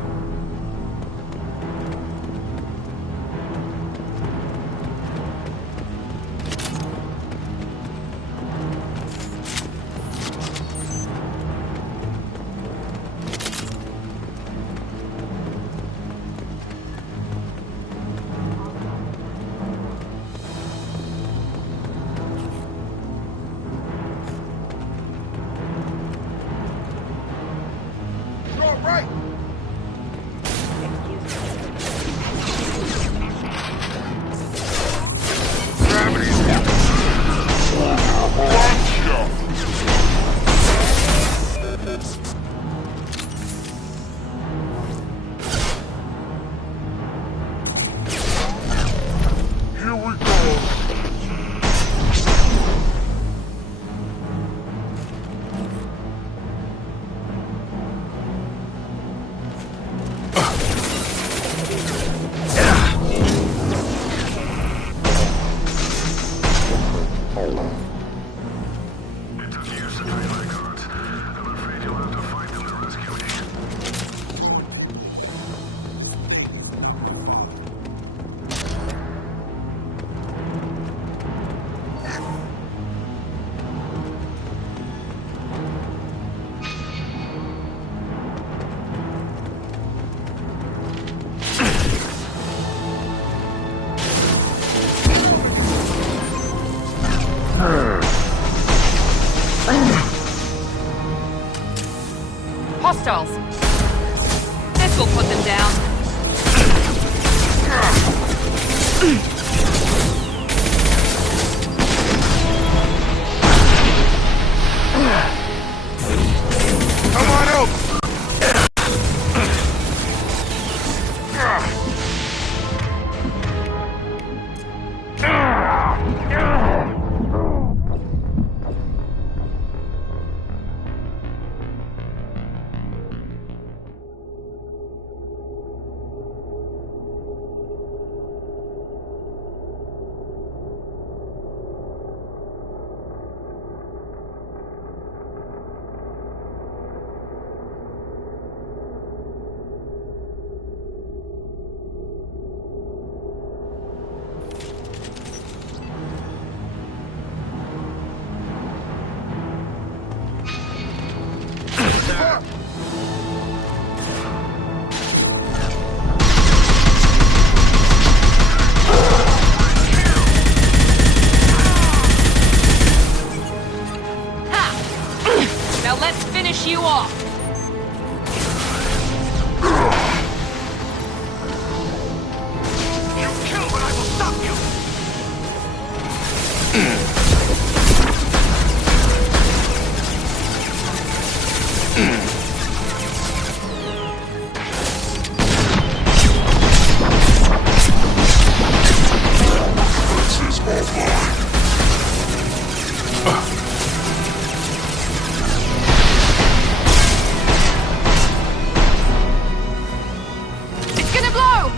Hostiles. This will put them down. Come on out! Now let's finish you off. You kill, but I will stop you! This is offline. It's gonna blow!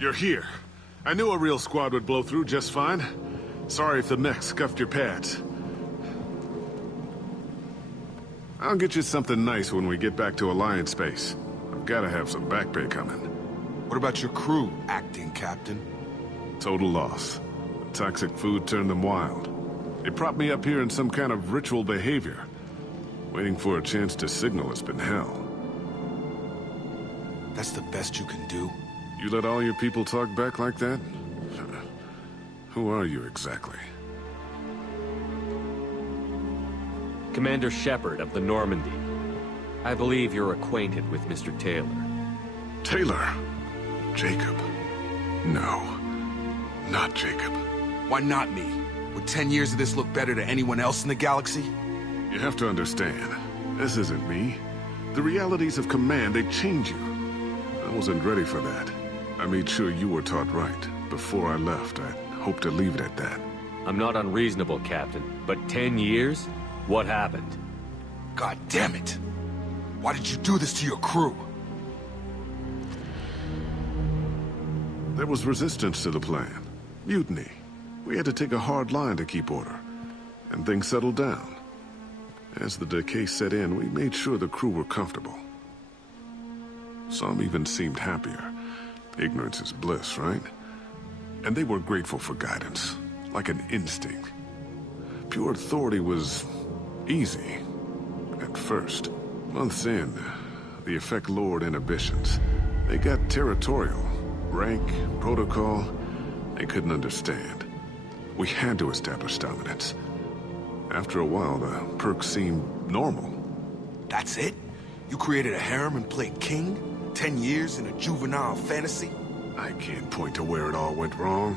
You're here. I knew a real squad would blow through just fine. Sorry if the mech scuffed your pads. I'll get you something nice when we get back to Alliance space. I've gotta have some back pay coming. What about your crew, acting captain? Total loss. Toxic food turned them wild. They propped me up here in some kind of ritual behavior. Waiting for a chance to signal has been hell. That's the best you can do? You let all your people talk back like that? Who are you exactly? Commander Shepard of the Normandy. I believe you're acquainted with Mr. Taylor. Taylor? Jacob? No. Not Jacob. Why not me? Would 10 years of this look better to anyone else in the galaxy? You have to understand, this isn't me. The realities of command, they change you. I wasn't ready for that. I made sure you were taught right. Before I left, I hoped to leave it at that. I'm not unreasonable, Captain, but 10 years? What happened? God damn it! Why did you do this to your crew? There was resistance to the plan. Mutiny. We had to take a hard line to keep order. And things settled down. As the decay set in, we made sure the crew were comfortable. Some even seemed happier. Ignorance is bliss, right? And they were grateful for guidance, like an instinct. Pure authority was easy, at first. Months in, the effect lowered inhibitions. They got territorial. Rank, protocol, they couldn't understand. We had to establish dominance. After a while, the perks seemed normal. That's it? You created a harem and played king? 10 years in a juvenile fantasy? I can't point to where it all went wrong.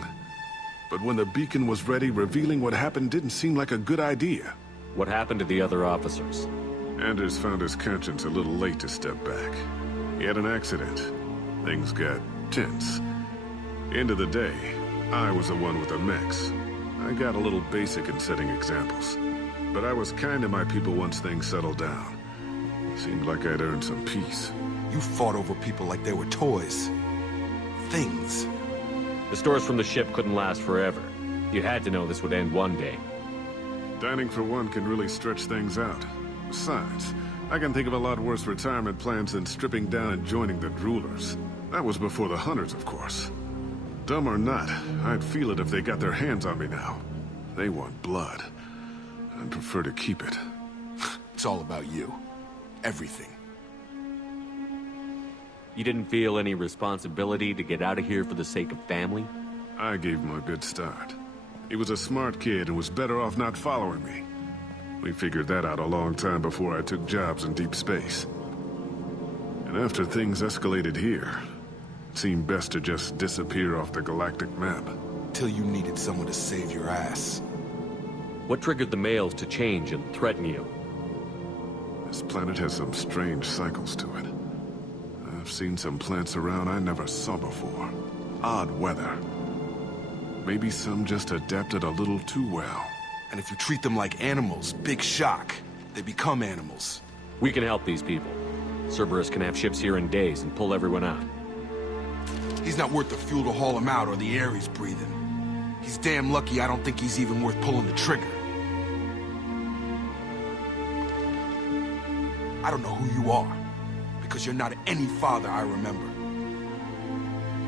But when the beacon was ready, revealing what happened didn't seem like a good idea. What happened to the other officers? Anders found his conscience a little late to step back. He had an accident. Things got tense. End of the day, I was the one with the mix. I got a little basic in setting examples. But I was kind to my people once things settled down. Seemed like I'd earned some peace. You fought over people like they were toys. Things. The stores from the ship couldn't last forever. You had to know this would end one day. Dining for one can really stretch things out. Besides, I can think of a lot worse retirement plans than stripping down and joining the Droolers. That was before the Hunters, of course. Dumb or not, I'd feel it if they got their hands on me now. They want blood. I'd prefer to keep it. It's all about you. Everything. You didn't feel any responsibility to get out of here for the sake of family? I gave him a good start. He was a smart kid and was better off not following me. We figured that out a long time before I took jobs in deep space. And after things escalated here, it seemed best to just disappear off the galactic map. Till you needed someone to save your ass. What triggered the males to change and threaten you? This planet has some strange cycles to it. I've seen some plants around I never saw before. Odd weather. Maybe some just adapted a little too well. And if you treat them like animals, big shock. They become animals. We can help these people. Cerberus can have ships here in days and pull everyone out. He's not worth the fuel to haul him out or the air he's breathing. He's damn lucky I don't think he's even worth pulling the trigger. I don't know who you are, because you're not any father I remember.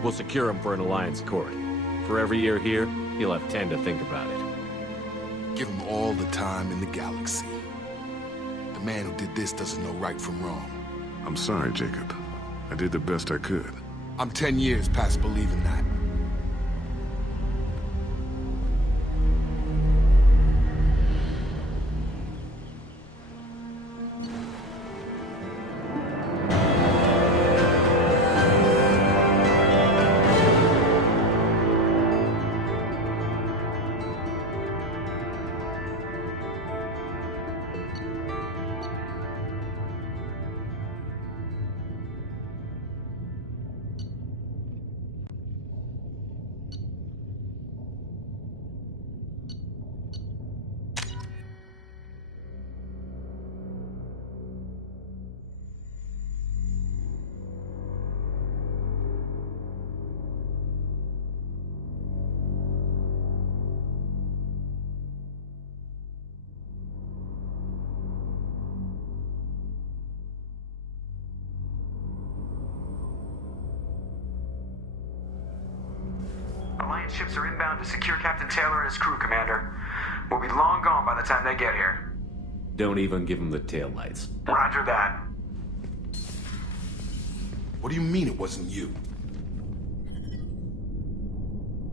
We'll secure him for an Alliance court. For every year here, he'll have 10 to think about it. Give him all the time in the galaxy. The man who did this doesn't know right from wrong. I'm sorry, Jacob. I did the best I could. I'm 10 years past believing that. Alliance ships are inbound to secure Captain Taylor and his crew, Commander. We'll be long gone by the time they get here. Don't even give them the taillights. Roger that. What do you mean it wasn't you?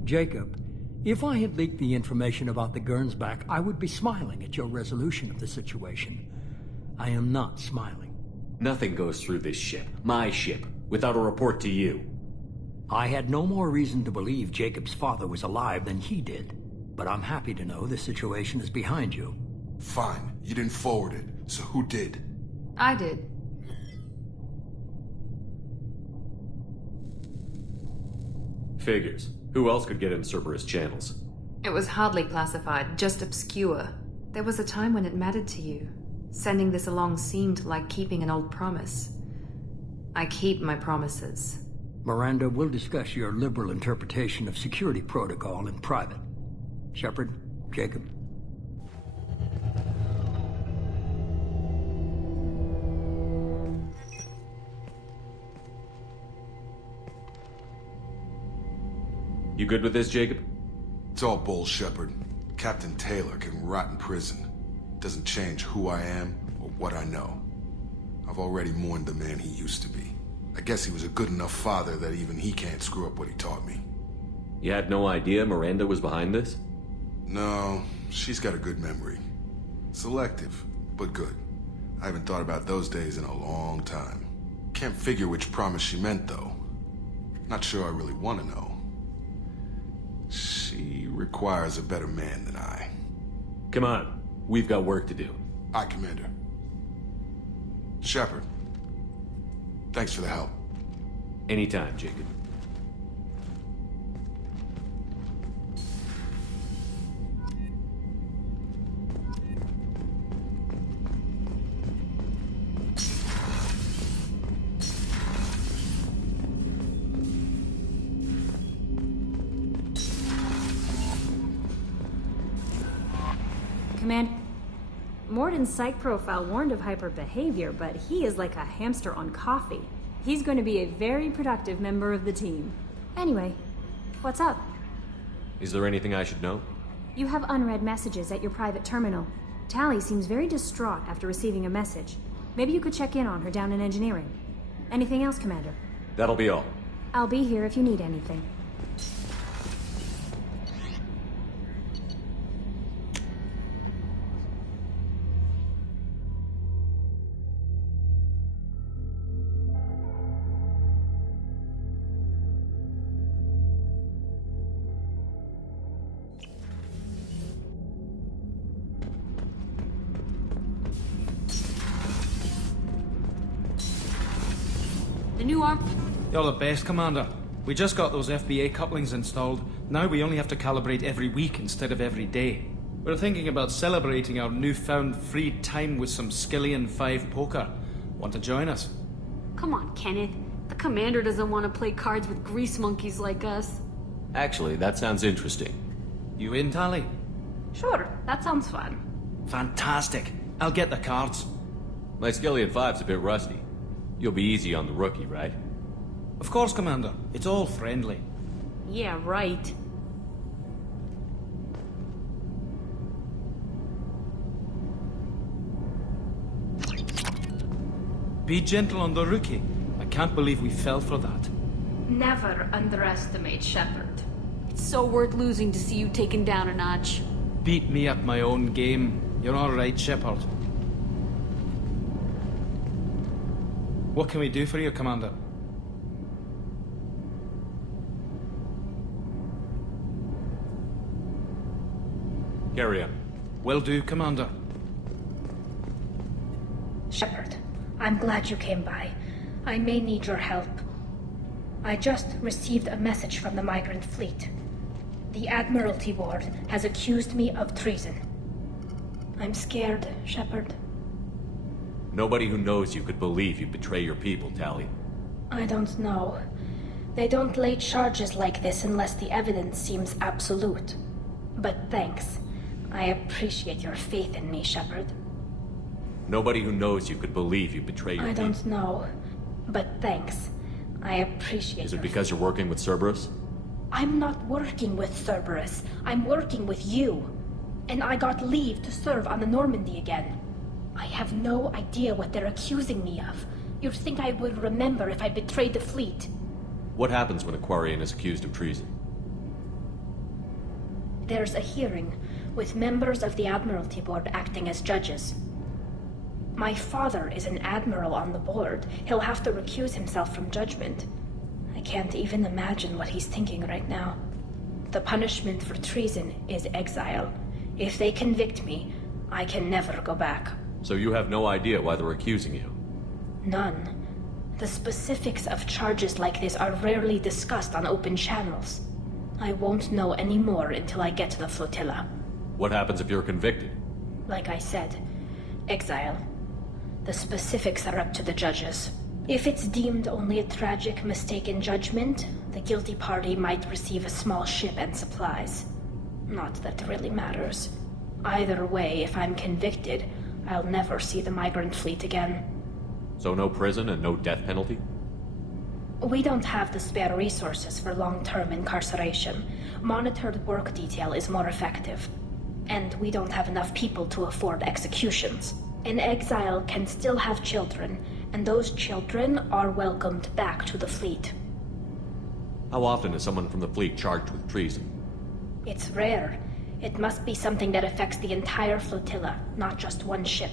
Jacob, if I had leaked the information about the Gernsback, I would be smiling at your resolution of the situation. I am not smiling. Nothing goes through this ship, my ship, without a report to you. I had no more reason to believe Jacob's father was alive than he did. But I'm happy to know the situation is behind you. Fine. You didn't forward it, so who did? I did. Figures. Who else could get in Cerberus channels? It was hardly classified, just obscure. There was a time when it mattered to you. Sending this along seemed like keeping an old promise. I keep my promises. Miranda, we'll discuss your liberal interpretation of security protocol in private. Shepard, Jacob. You good with this, Jacob? It's all bull, Shepard. Captain Taylor can rot in prison. Doesn't change who I am or what I know. I've already mourned the man he used to be. I guess he was a good enough father that even he can't screw up what he taught me. You had no idea Miranda was behind this? No, she's got a good memory. Selective, but good. I haven't thought about those days in a long time. Can't figure which promise she meant, though. Not sure I really want to know. She requires a better man than I. Come on, we've got work to do. Aye, Commander. Shepard, thanks for the help. Anytime, Jacob. Command, Morden's psych profile warned of hyper behavior, but he is like a hamster on coffee. He's going to be a very productive member of the team. Anyway, what's up? Is there anything I should know? You have unread messages at your private terminal. Tally seems very distraught after receiving a message. Maybe you could check in on her down in engineering. Anything else, Commander? That'll be all. I'll be here if you need anything. The new arm... You're the best, Commander. We just got those FBA couplings installed. Now we only have to calibrate every week instead of every day. We're thinking about celebrating our newfound free time with some Skillian 5 poker. Want to join us? Come on, Kenneth. The Commander doesn't want to play cards with grease monkeys like us. Actually, that sounds interesting. You in, Tally? Sure, that sounds fun. Fantastic. I'll get the cards. My Skillian 5's a bit rusty. You'll be easy on the rookie, right? Of course, Commander. It's all friendly. Yeah, right. Be gentle on the rookie. I can't believe we fell for that. Never underestimate Shepard. It's so worth losing to see you taken down a notch. Beat me at my own game. You're all right, Shepard. What can we do for you, Commander? Carry on. Will do, Commander. Shepard, I'm glad you came by. I may need your help. I just received a message from the migrant fleet. The Admiralty Board has accused me of treason. I'm scared, Shepard. Nobody who knows you could believe you betray your people, Tally. I don't know. They don't lay charges like this unless the evidence seems absolute. But thanks. I appreciate your faith in me, Shepard. Nobody who knows you could believe you betray your people. I don't know. But thanks. I appreciate Is it because you're working with Cerberus? I'm not working with Cerberus. I'm working with you. And I got leave to serve on the Normandy again. I have no idea what they're accusing me of. You'd think I would remember if I betrayed the fleet. What happens when a Quarian is accused of treason? There's a hearing, with members of the Admiralty Board acting as judges. My father is an admiral on the board. He'll have to recuse himself from judgment. I can't even imagine what he's thinking right now. The punishment for treason is exile. If they convict me, I can never go back. So you have no idea why they're accusing you? None. The specifics of charges like this are rarely discussed on open channels. I won't know any more until I get to the flotilla. What happens if you're convicted? Like I said, exile. The specifics are up to the judges. If it's deemed only a tragic mistake in judgment, the guilty party might receive a small ship and supplies. Not that it really matters. Either way, if I'm convicted, I'll never see the migrant fleet again. So no prison and no death penalty? We don't have the spare resources for long-term incarceration. Monitored work detail is more effective. And we don't have enough people to afford executions. An exile can still have children, and those children are welcomed back to the fleet. How often is someone from the fleet charged with treason? It's rare. It must be something that affects the entire flotilla, not just one ship.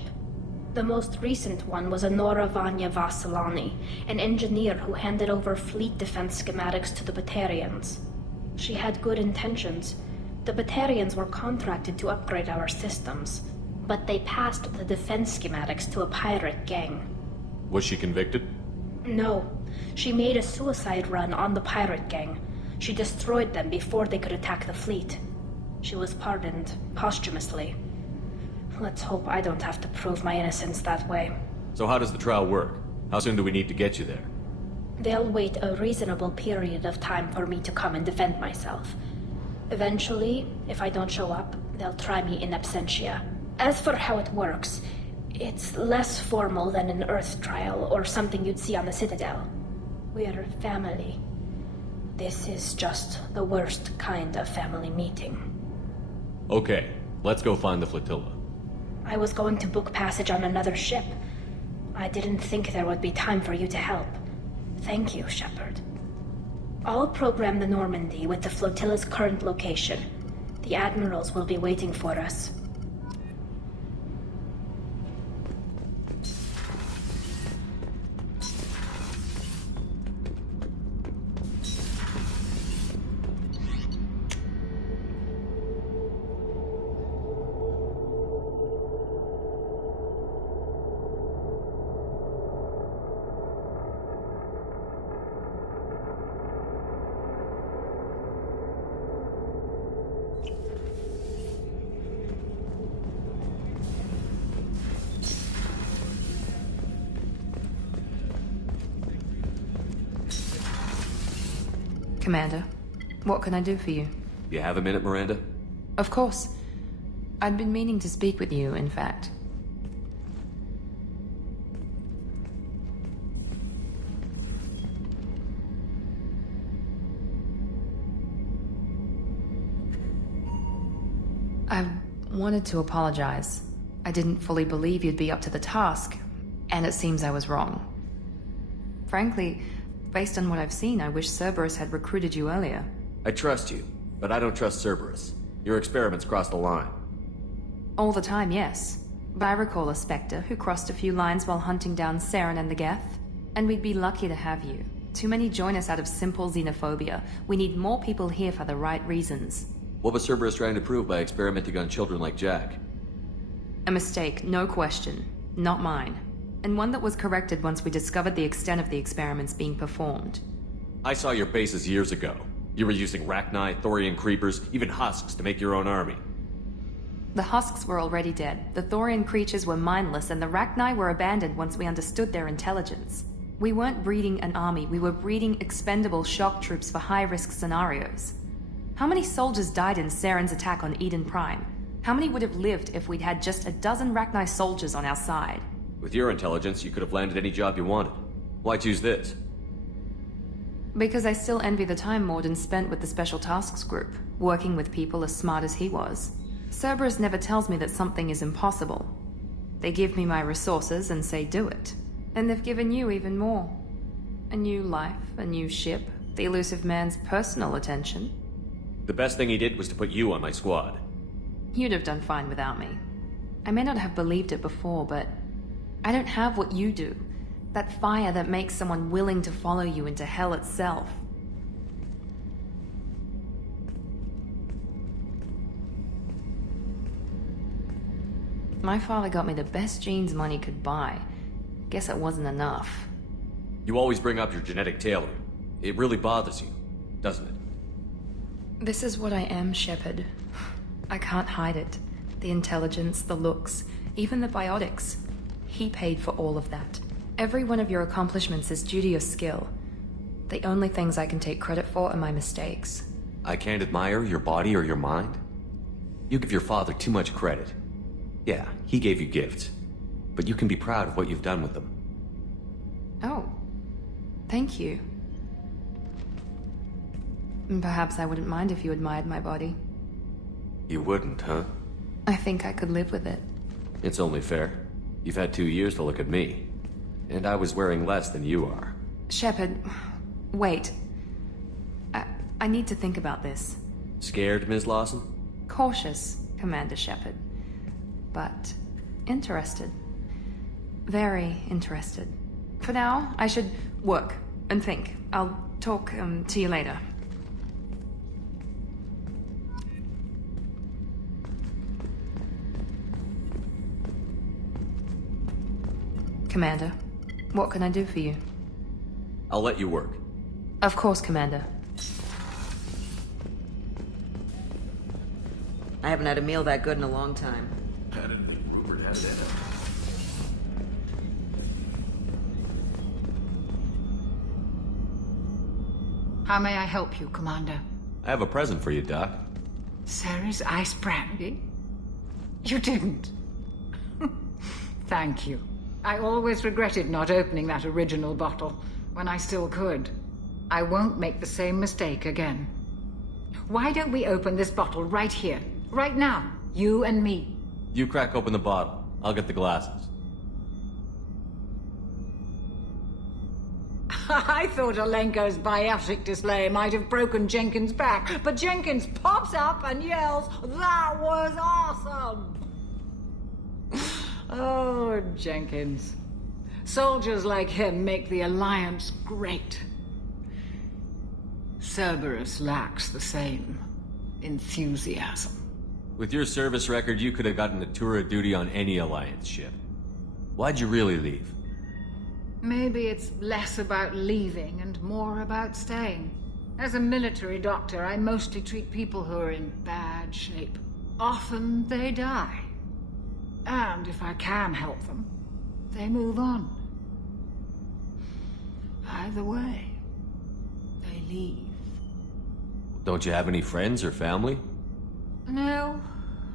The most recent one was Honora Vanya Vassilani, an engineer who handed over fleet defense schematics to the Batarians. She had good intentions. The Batarians were contracted to upgrade our systems, but they passed the defense schematics to a pirate gang. Was she convicted? No. She made a suicide run on the pirate gang. She destroyed them before they could attack the fleet. She was pardoned posthumously. Let's hope I don't have to prove my innocence that way. So how does the trial work? How soon do we need to get you there? They'll wait a reasonable period of time for me to come and defend myself. Eventually, if I don't show up, they'll try me in absentia. As for how it works, it's less formal than an Earth trial or something you'd see on the Citadel. We're family. This is just the worst kind of family meeting. Okay, let's go find the flotilla. I was going to book passage on another ship. I didn't think there would be time for you to help. Thank you, Shepard. I'll program the Normandy with the flotilla's current location. The admirals will be waiting for us. Commander, what can I do for you? You have a minute, Miranda? Of course. I'd been meaning to speak with you, in fact. I wanted to apologize. I didn't fully believe you'd be up to the task, and it seems I was wrong. Frankly, based on what I've seen, I wish Cerberus had recruited you earlier. I trust you, but I don't trust Cerberus. Your experiments crossed the line. All the time, yes. But I recall a Spectre who crossed a few lines while hunting down Saren and the Geth. And we'd be lucky to have you. Too many join us out of simple xenophobia. We need more people here for the right reasons. What was Cerberus trying to prove by experimenting on children like Jack? A mistake, no question. Not mine. And one that was corrected once we discovered the extent of the experiments being performed. I saw your bases years ago. You were using Rachni, Thorian creepers, even husks to make your own army. The husks were already dead, the Thorian creatures were mindless, and the Rachni were abandoned once we understood their intelligence. We weren't breeding an army, we were breeding expendable shock troops for high-risk scenarios. How many soldiers died in Saren's attack on Eden Prime? How many would have lived if we'd had just a dozen Rachni soldiers on our side? With your intelligence, you could have landed any job you wanted. Why choose this? Because I still envy the time Morden spent with the Special Tasks Group, working with people as smart as he was. Cerberus never tells me that something is impossible. They give me my resources and say do it. And they've given you even more. A new life, a new ship, the elusive man's personal attention. The best thing he did was to put you on my squad. You'd have done fine without me. I may not have believed it before, but I don't have what you do. That fire that makes someone willing to follow you into hell itself. My father got me the best genes money could buy. Guess it wasn't enough. You always bring up your genetic tailoring. It really bothers you, doesn't it? This is what I am, Shepard. I can't hide it. The intelligence, the looks, even the biotics. He paid for all of that. Every one of your accomplishments is due to your skill. The only things I can take credit for are my mistakes. I can't admire your body or your mind? You give your father too much credit. Yeah, he gave you gifts. But you can be proud of what you've done with them. Oh. Thank you. Perhaps I wouldn't mind if you admired my body. You wouldn't, huh? I think I could live with it. It's only fair. You've had 2 years to look at me. And I was wearing less than you are. Shepard, wait. I need to think about this. Scared, Ms. Lawson? Cautious, Commander Shepard. But interested. Very interested. For now, I should work and think. I'll talk to you later. Commander, what can I do for you? I'll let you work. Of course, Commander. I haven't had a meal that good in a long time. Rupert had it. How may I help you, Commander? I have a present for you, Doc. Sarah's ice brandy? You didn't. Thank you. I always regretted not opening that original bottle when I still could. I won't make the same mistake again. Why don't we open this bottle right here, right now, you and me? You crack open the bottle. I'll get the glasses. I thought Alenko's biotic display might have broken Jenkins' back, but Jenkins pops up and yells, "That was awesome!" Oh, Jenkins. Soldiers like him make the Alliance great. Cerberus lacks the same enthusiasm. With your service record, you could have gotten a tour of duty on any Alliance ship. Why'd you really leave? Maybe it's less about leaving and more about staying. As a military doctor, I mostly treat people who are in bad shape. Often they die. And if I can help them, they move on. Either way, they leave. Don't you have any friends or family? No,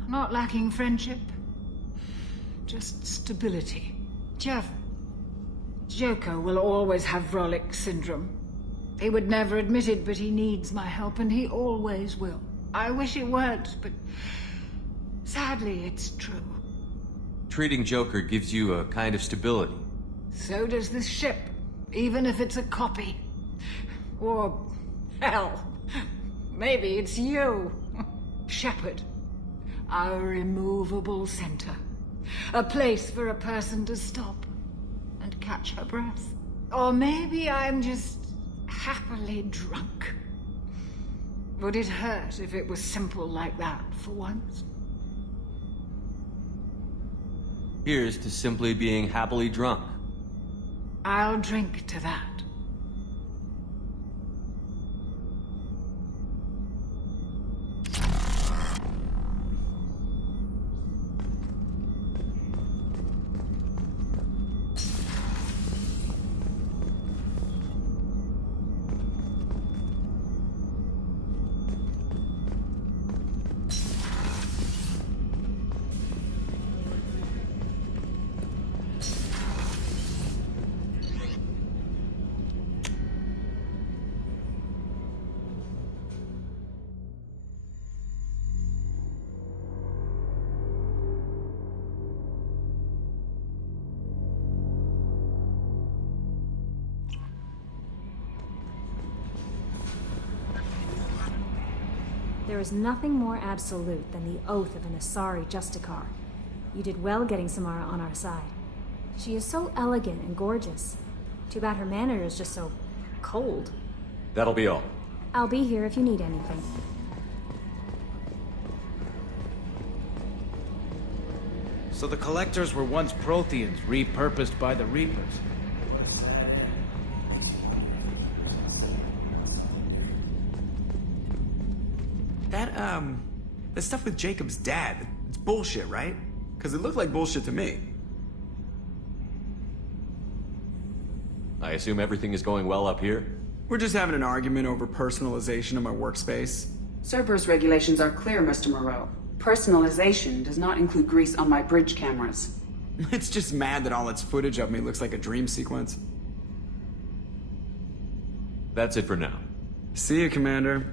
not lacking friendship. Just stability. Jeff, Joko will always have Vrolik syndrome. He would never admit it, but he needs my help, and he always will. I wish it weren't, but sadly, it's true. Treating Joker gives you a kind of stability. So does this ship, even if it's a copy. Or, hell, maybe it's you. Shepard. Our immovable center. A place for a person to stop and catch her breath. Or maybe I'm just happily drunk. Would it hurt if it was simple like that for once? Here's to simply being happily drunk. I'll drink to that. There is nothing more absolute than the oath of an Asari Justicar. You did well getting Samara on our side. She is so elegant and gorgeous. Too bad her manner is just so cold. That'll be all. I'll be here if you need anything. So the Collectors were once Protheans, repurposed by the Reapers. That stuff with Jacob's dad, it's bullshit, right? Because it looked like bullshit to me. I assume everything is going well up here? We're just having an argument over personalization of my workspace. Cerberus regulations are clear, Mr. Moreau. Personalization does not include grease on my bridge cameras. It's just mad that all its footage of me looks like a dream sequence. That's it for now. See you, Commander.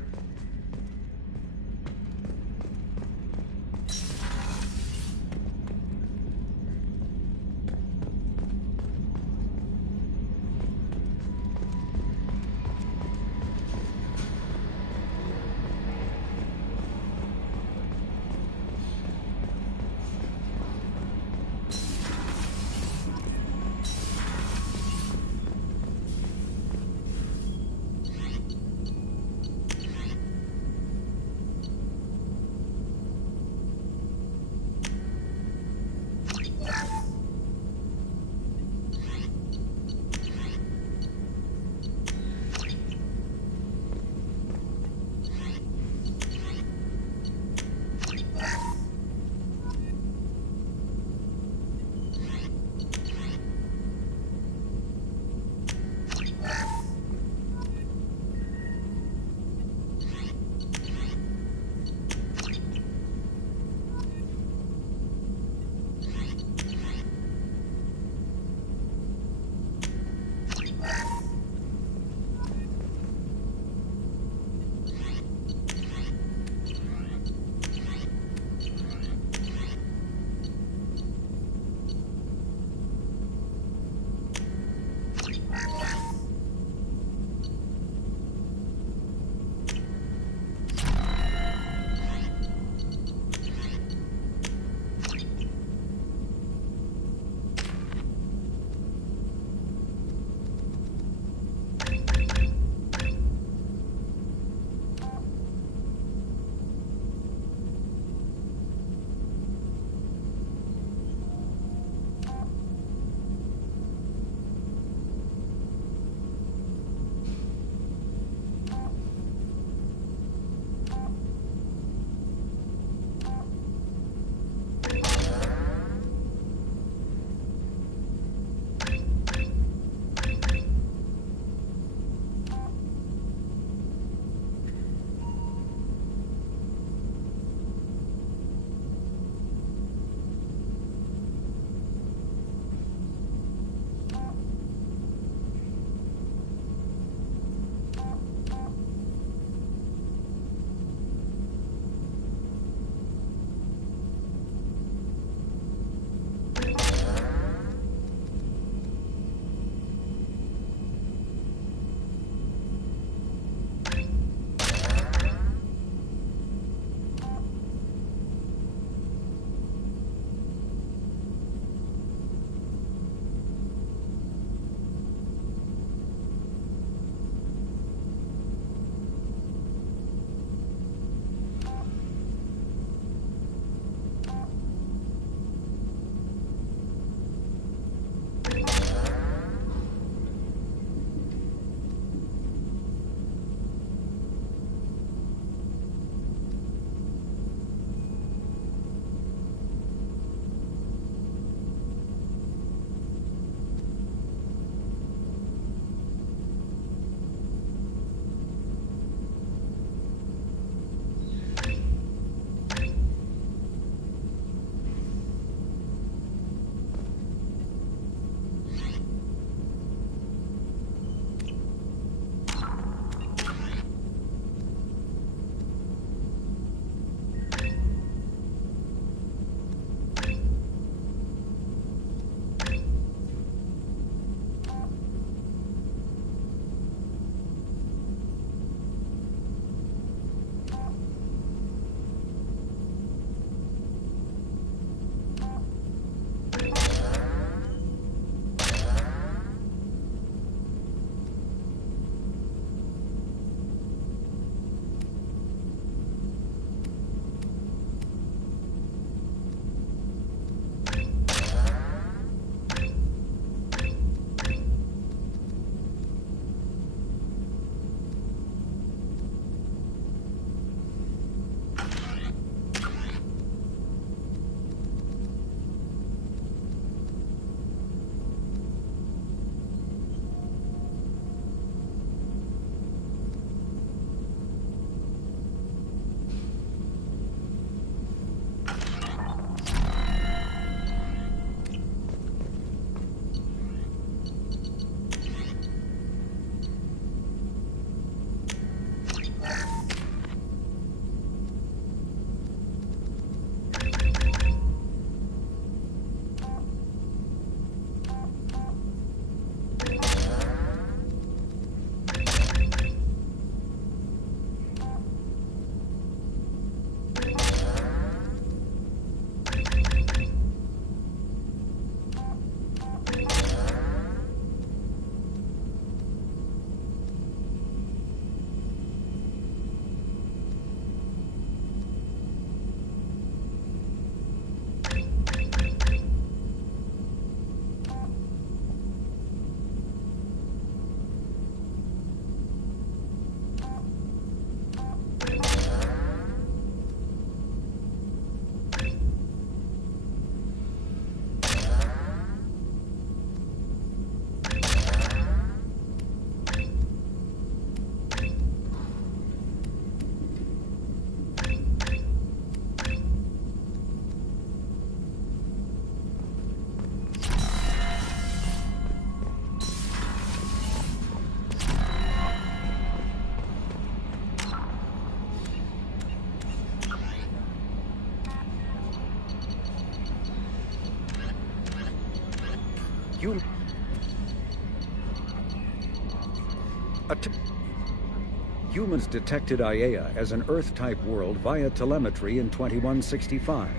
Humans detected Aiea as an Earth-type world via telemetry in 2165.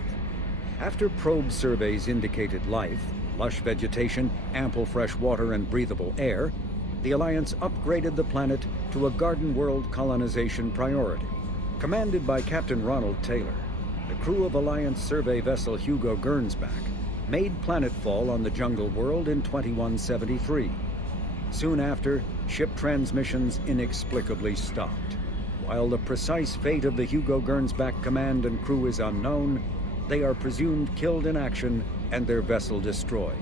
After probe surveys indicated life, lush vegetation, ample fresh water, and breathable air, the Alliance upgraded the planet to a garden world colonization priority. Commanded by Captain Ronald Taylor, the crew of Alliance survey vessel Hugo Gernsback made planetfall on the jungle world in 2173. Soon after, ship transmissions inexplicably stopped. While the precise fate of the Hugo Gernsback command and crew is unknown, they are presumed killed in action and their vessel destroyed.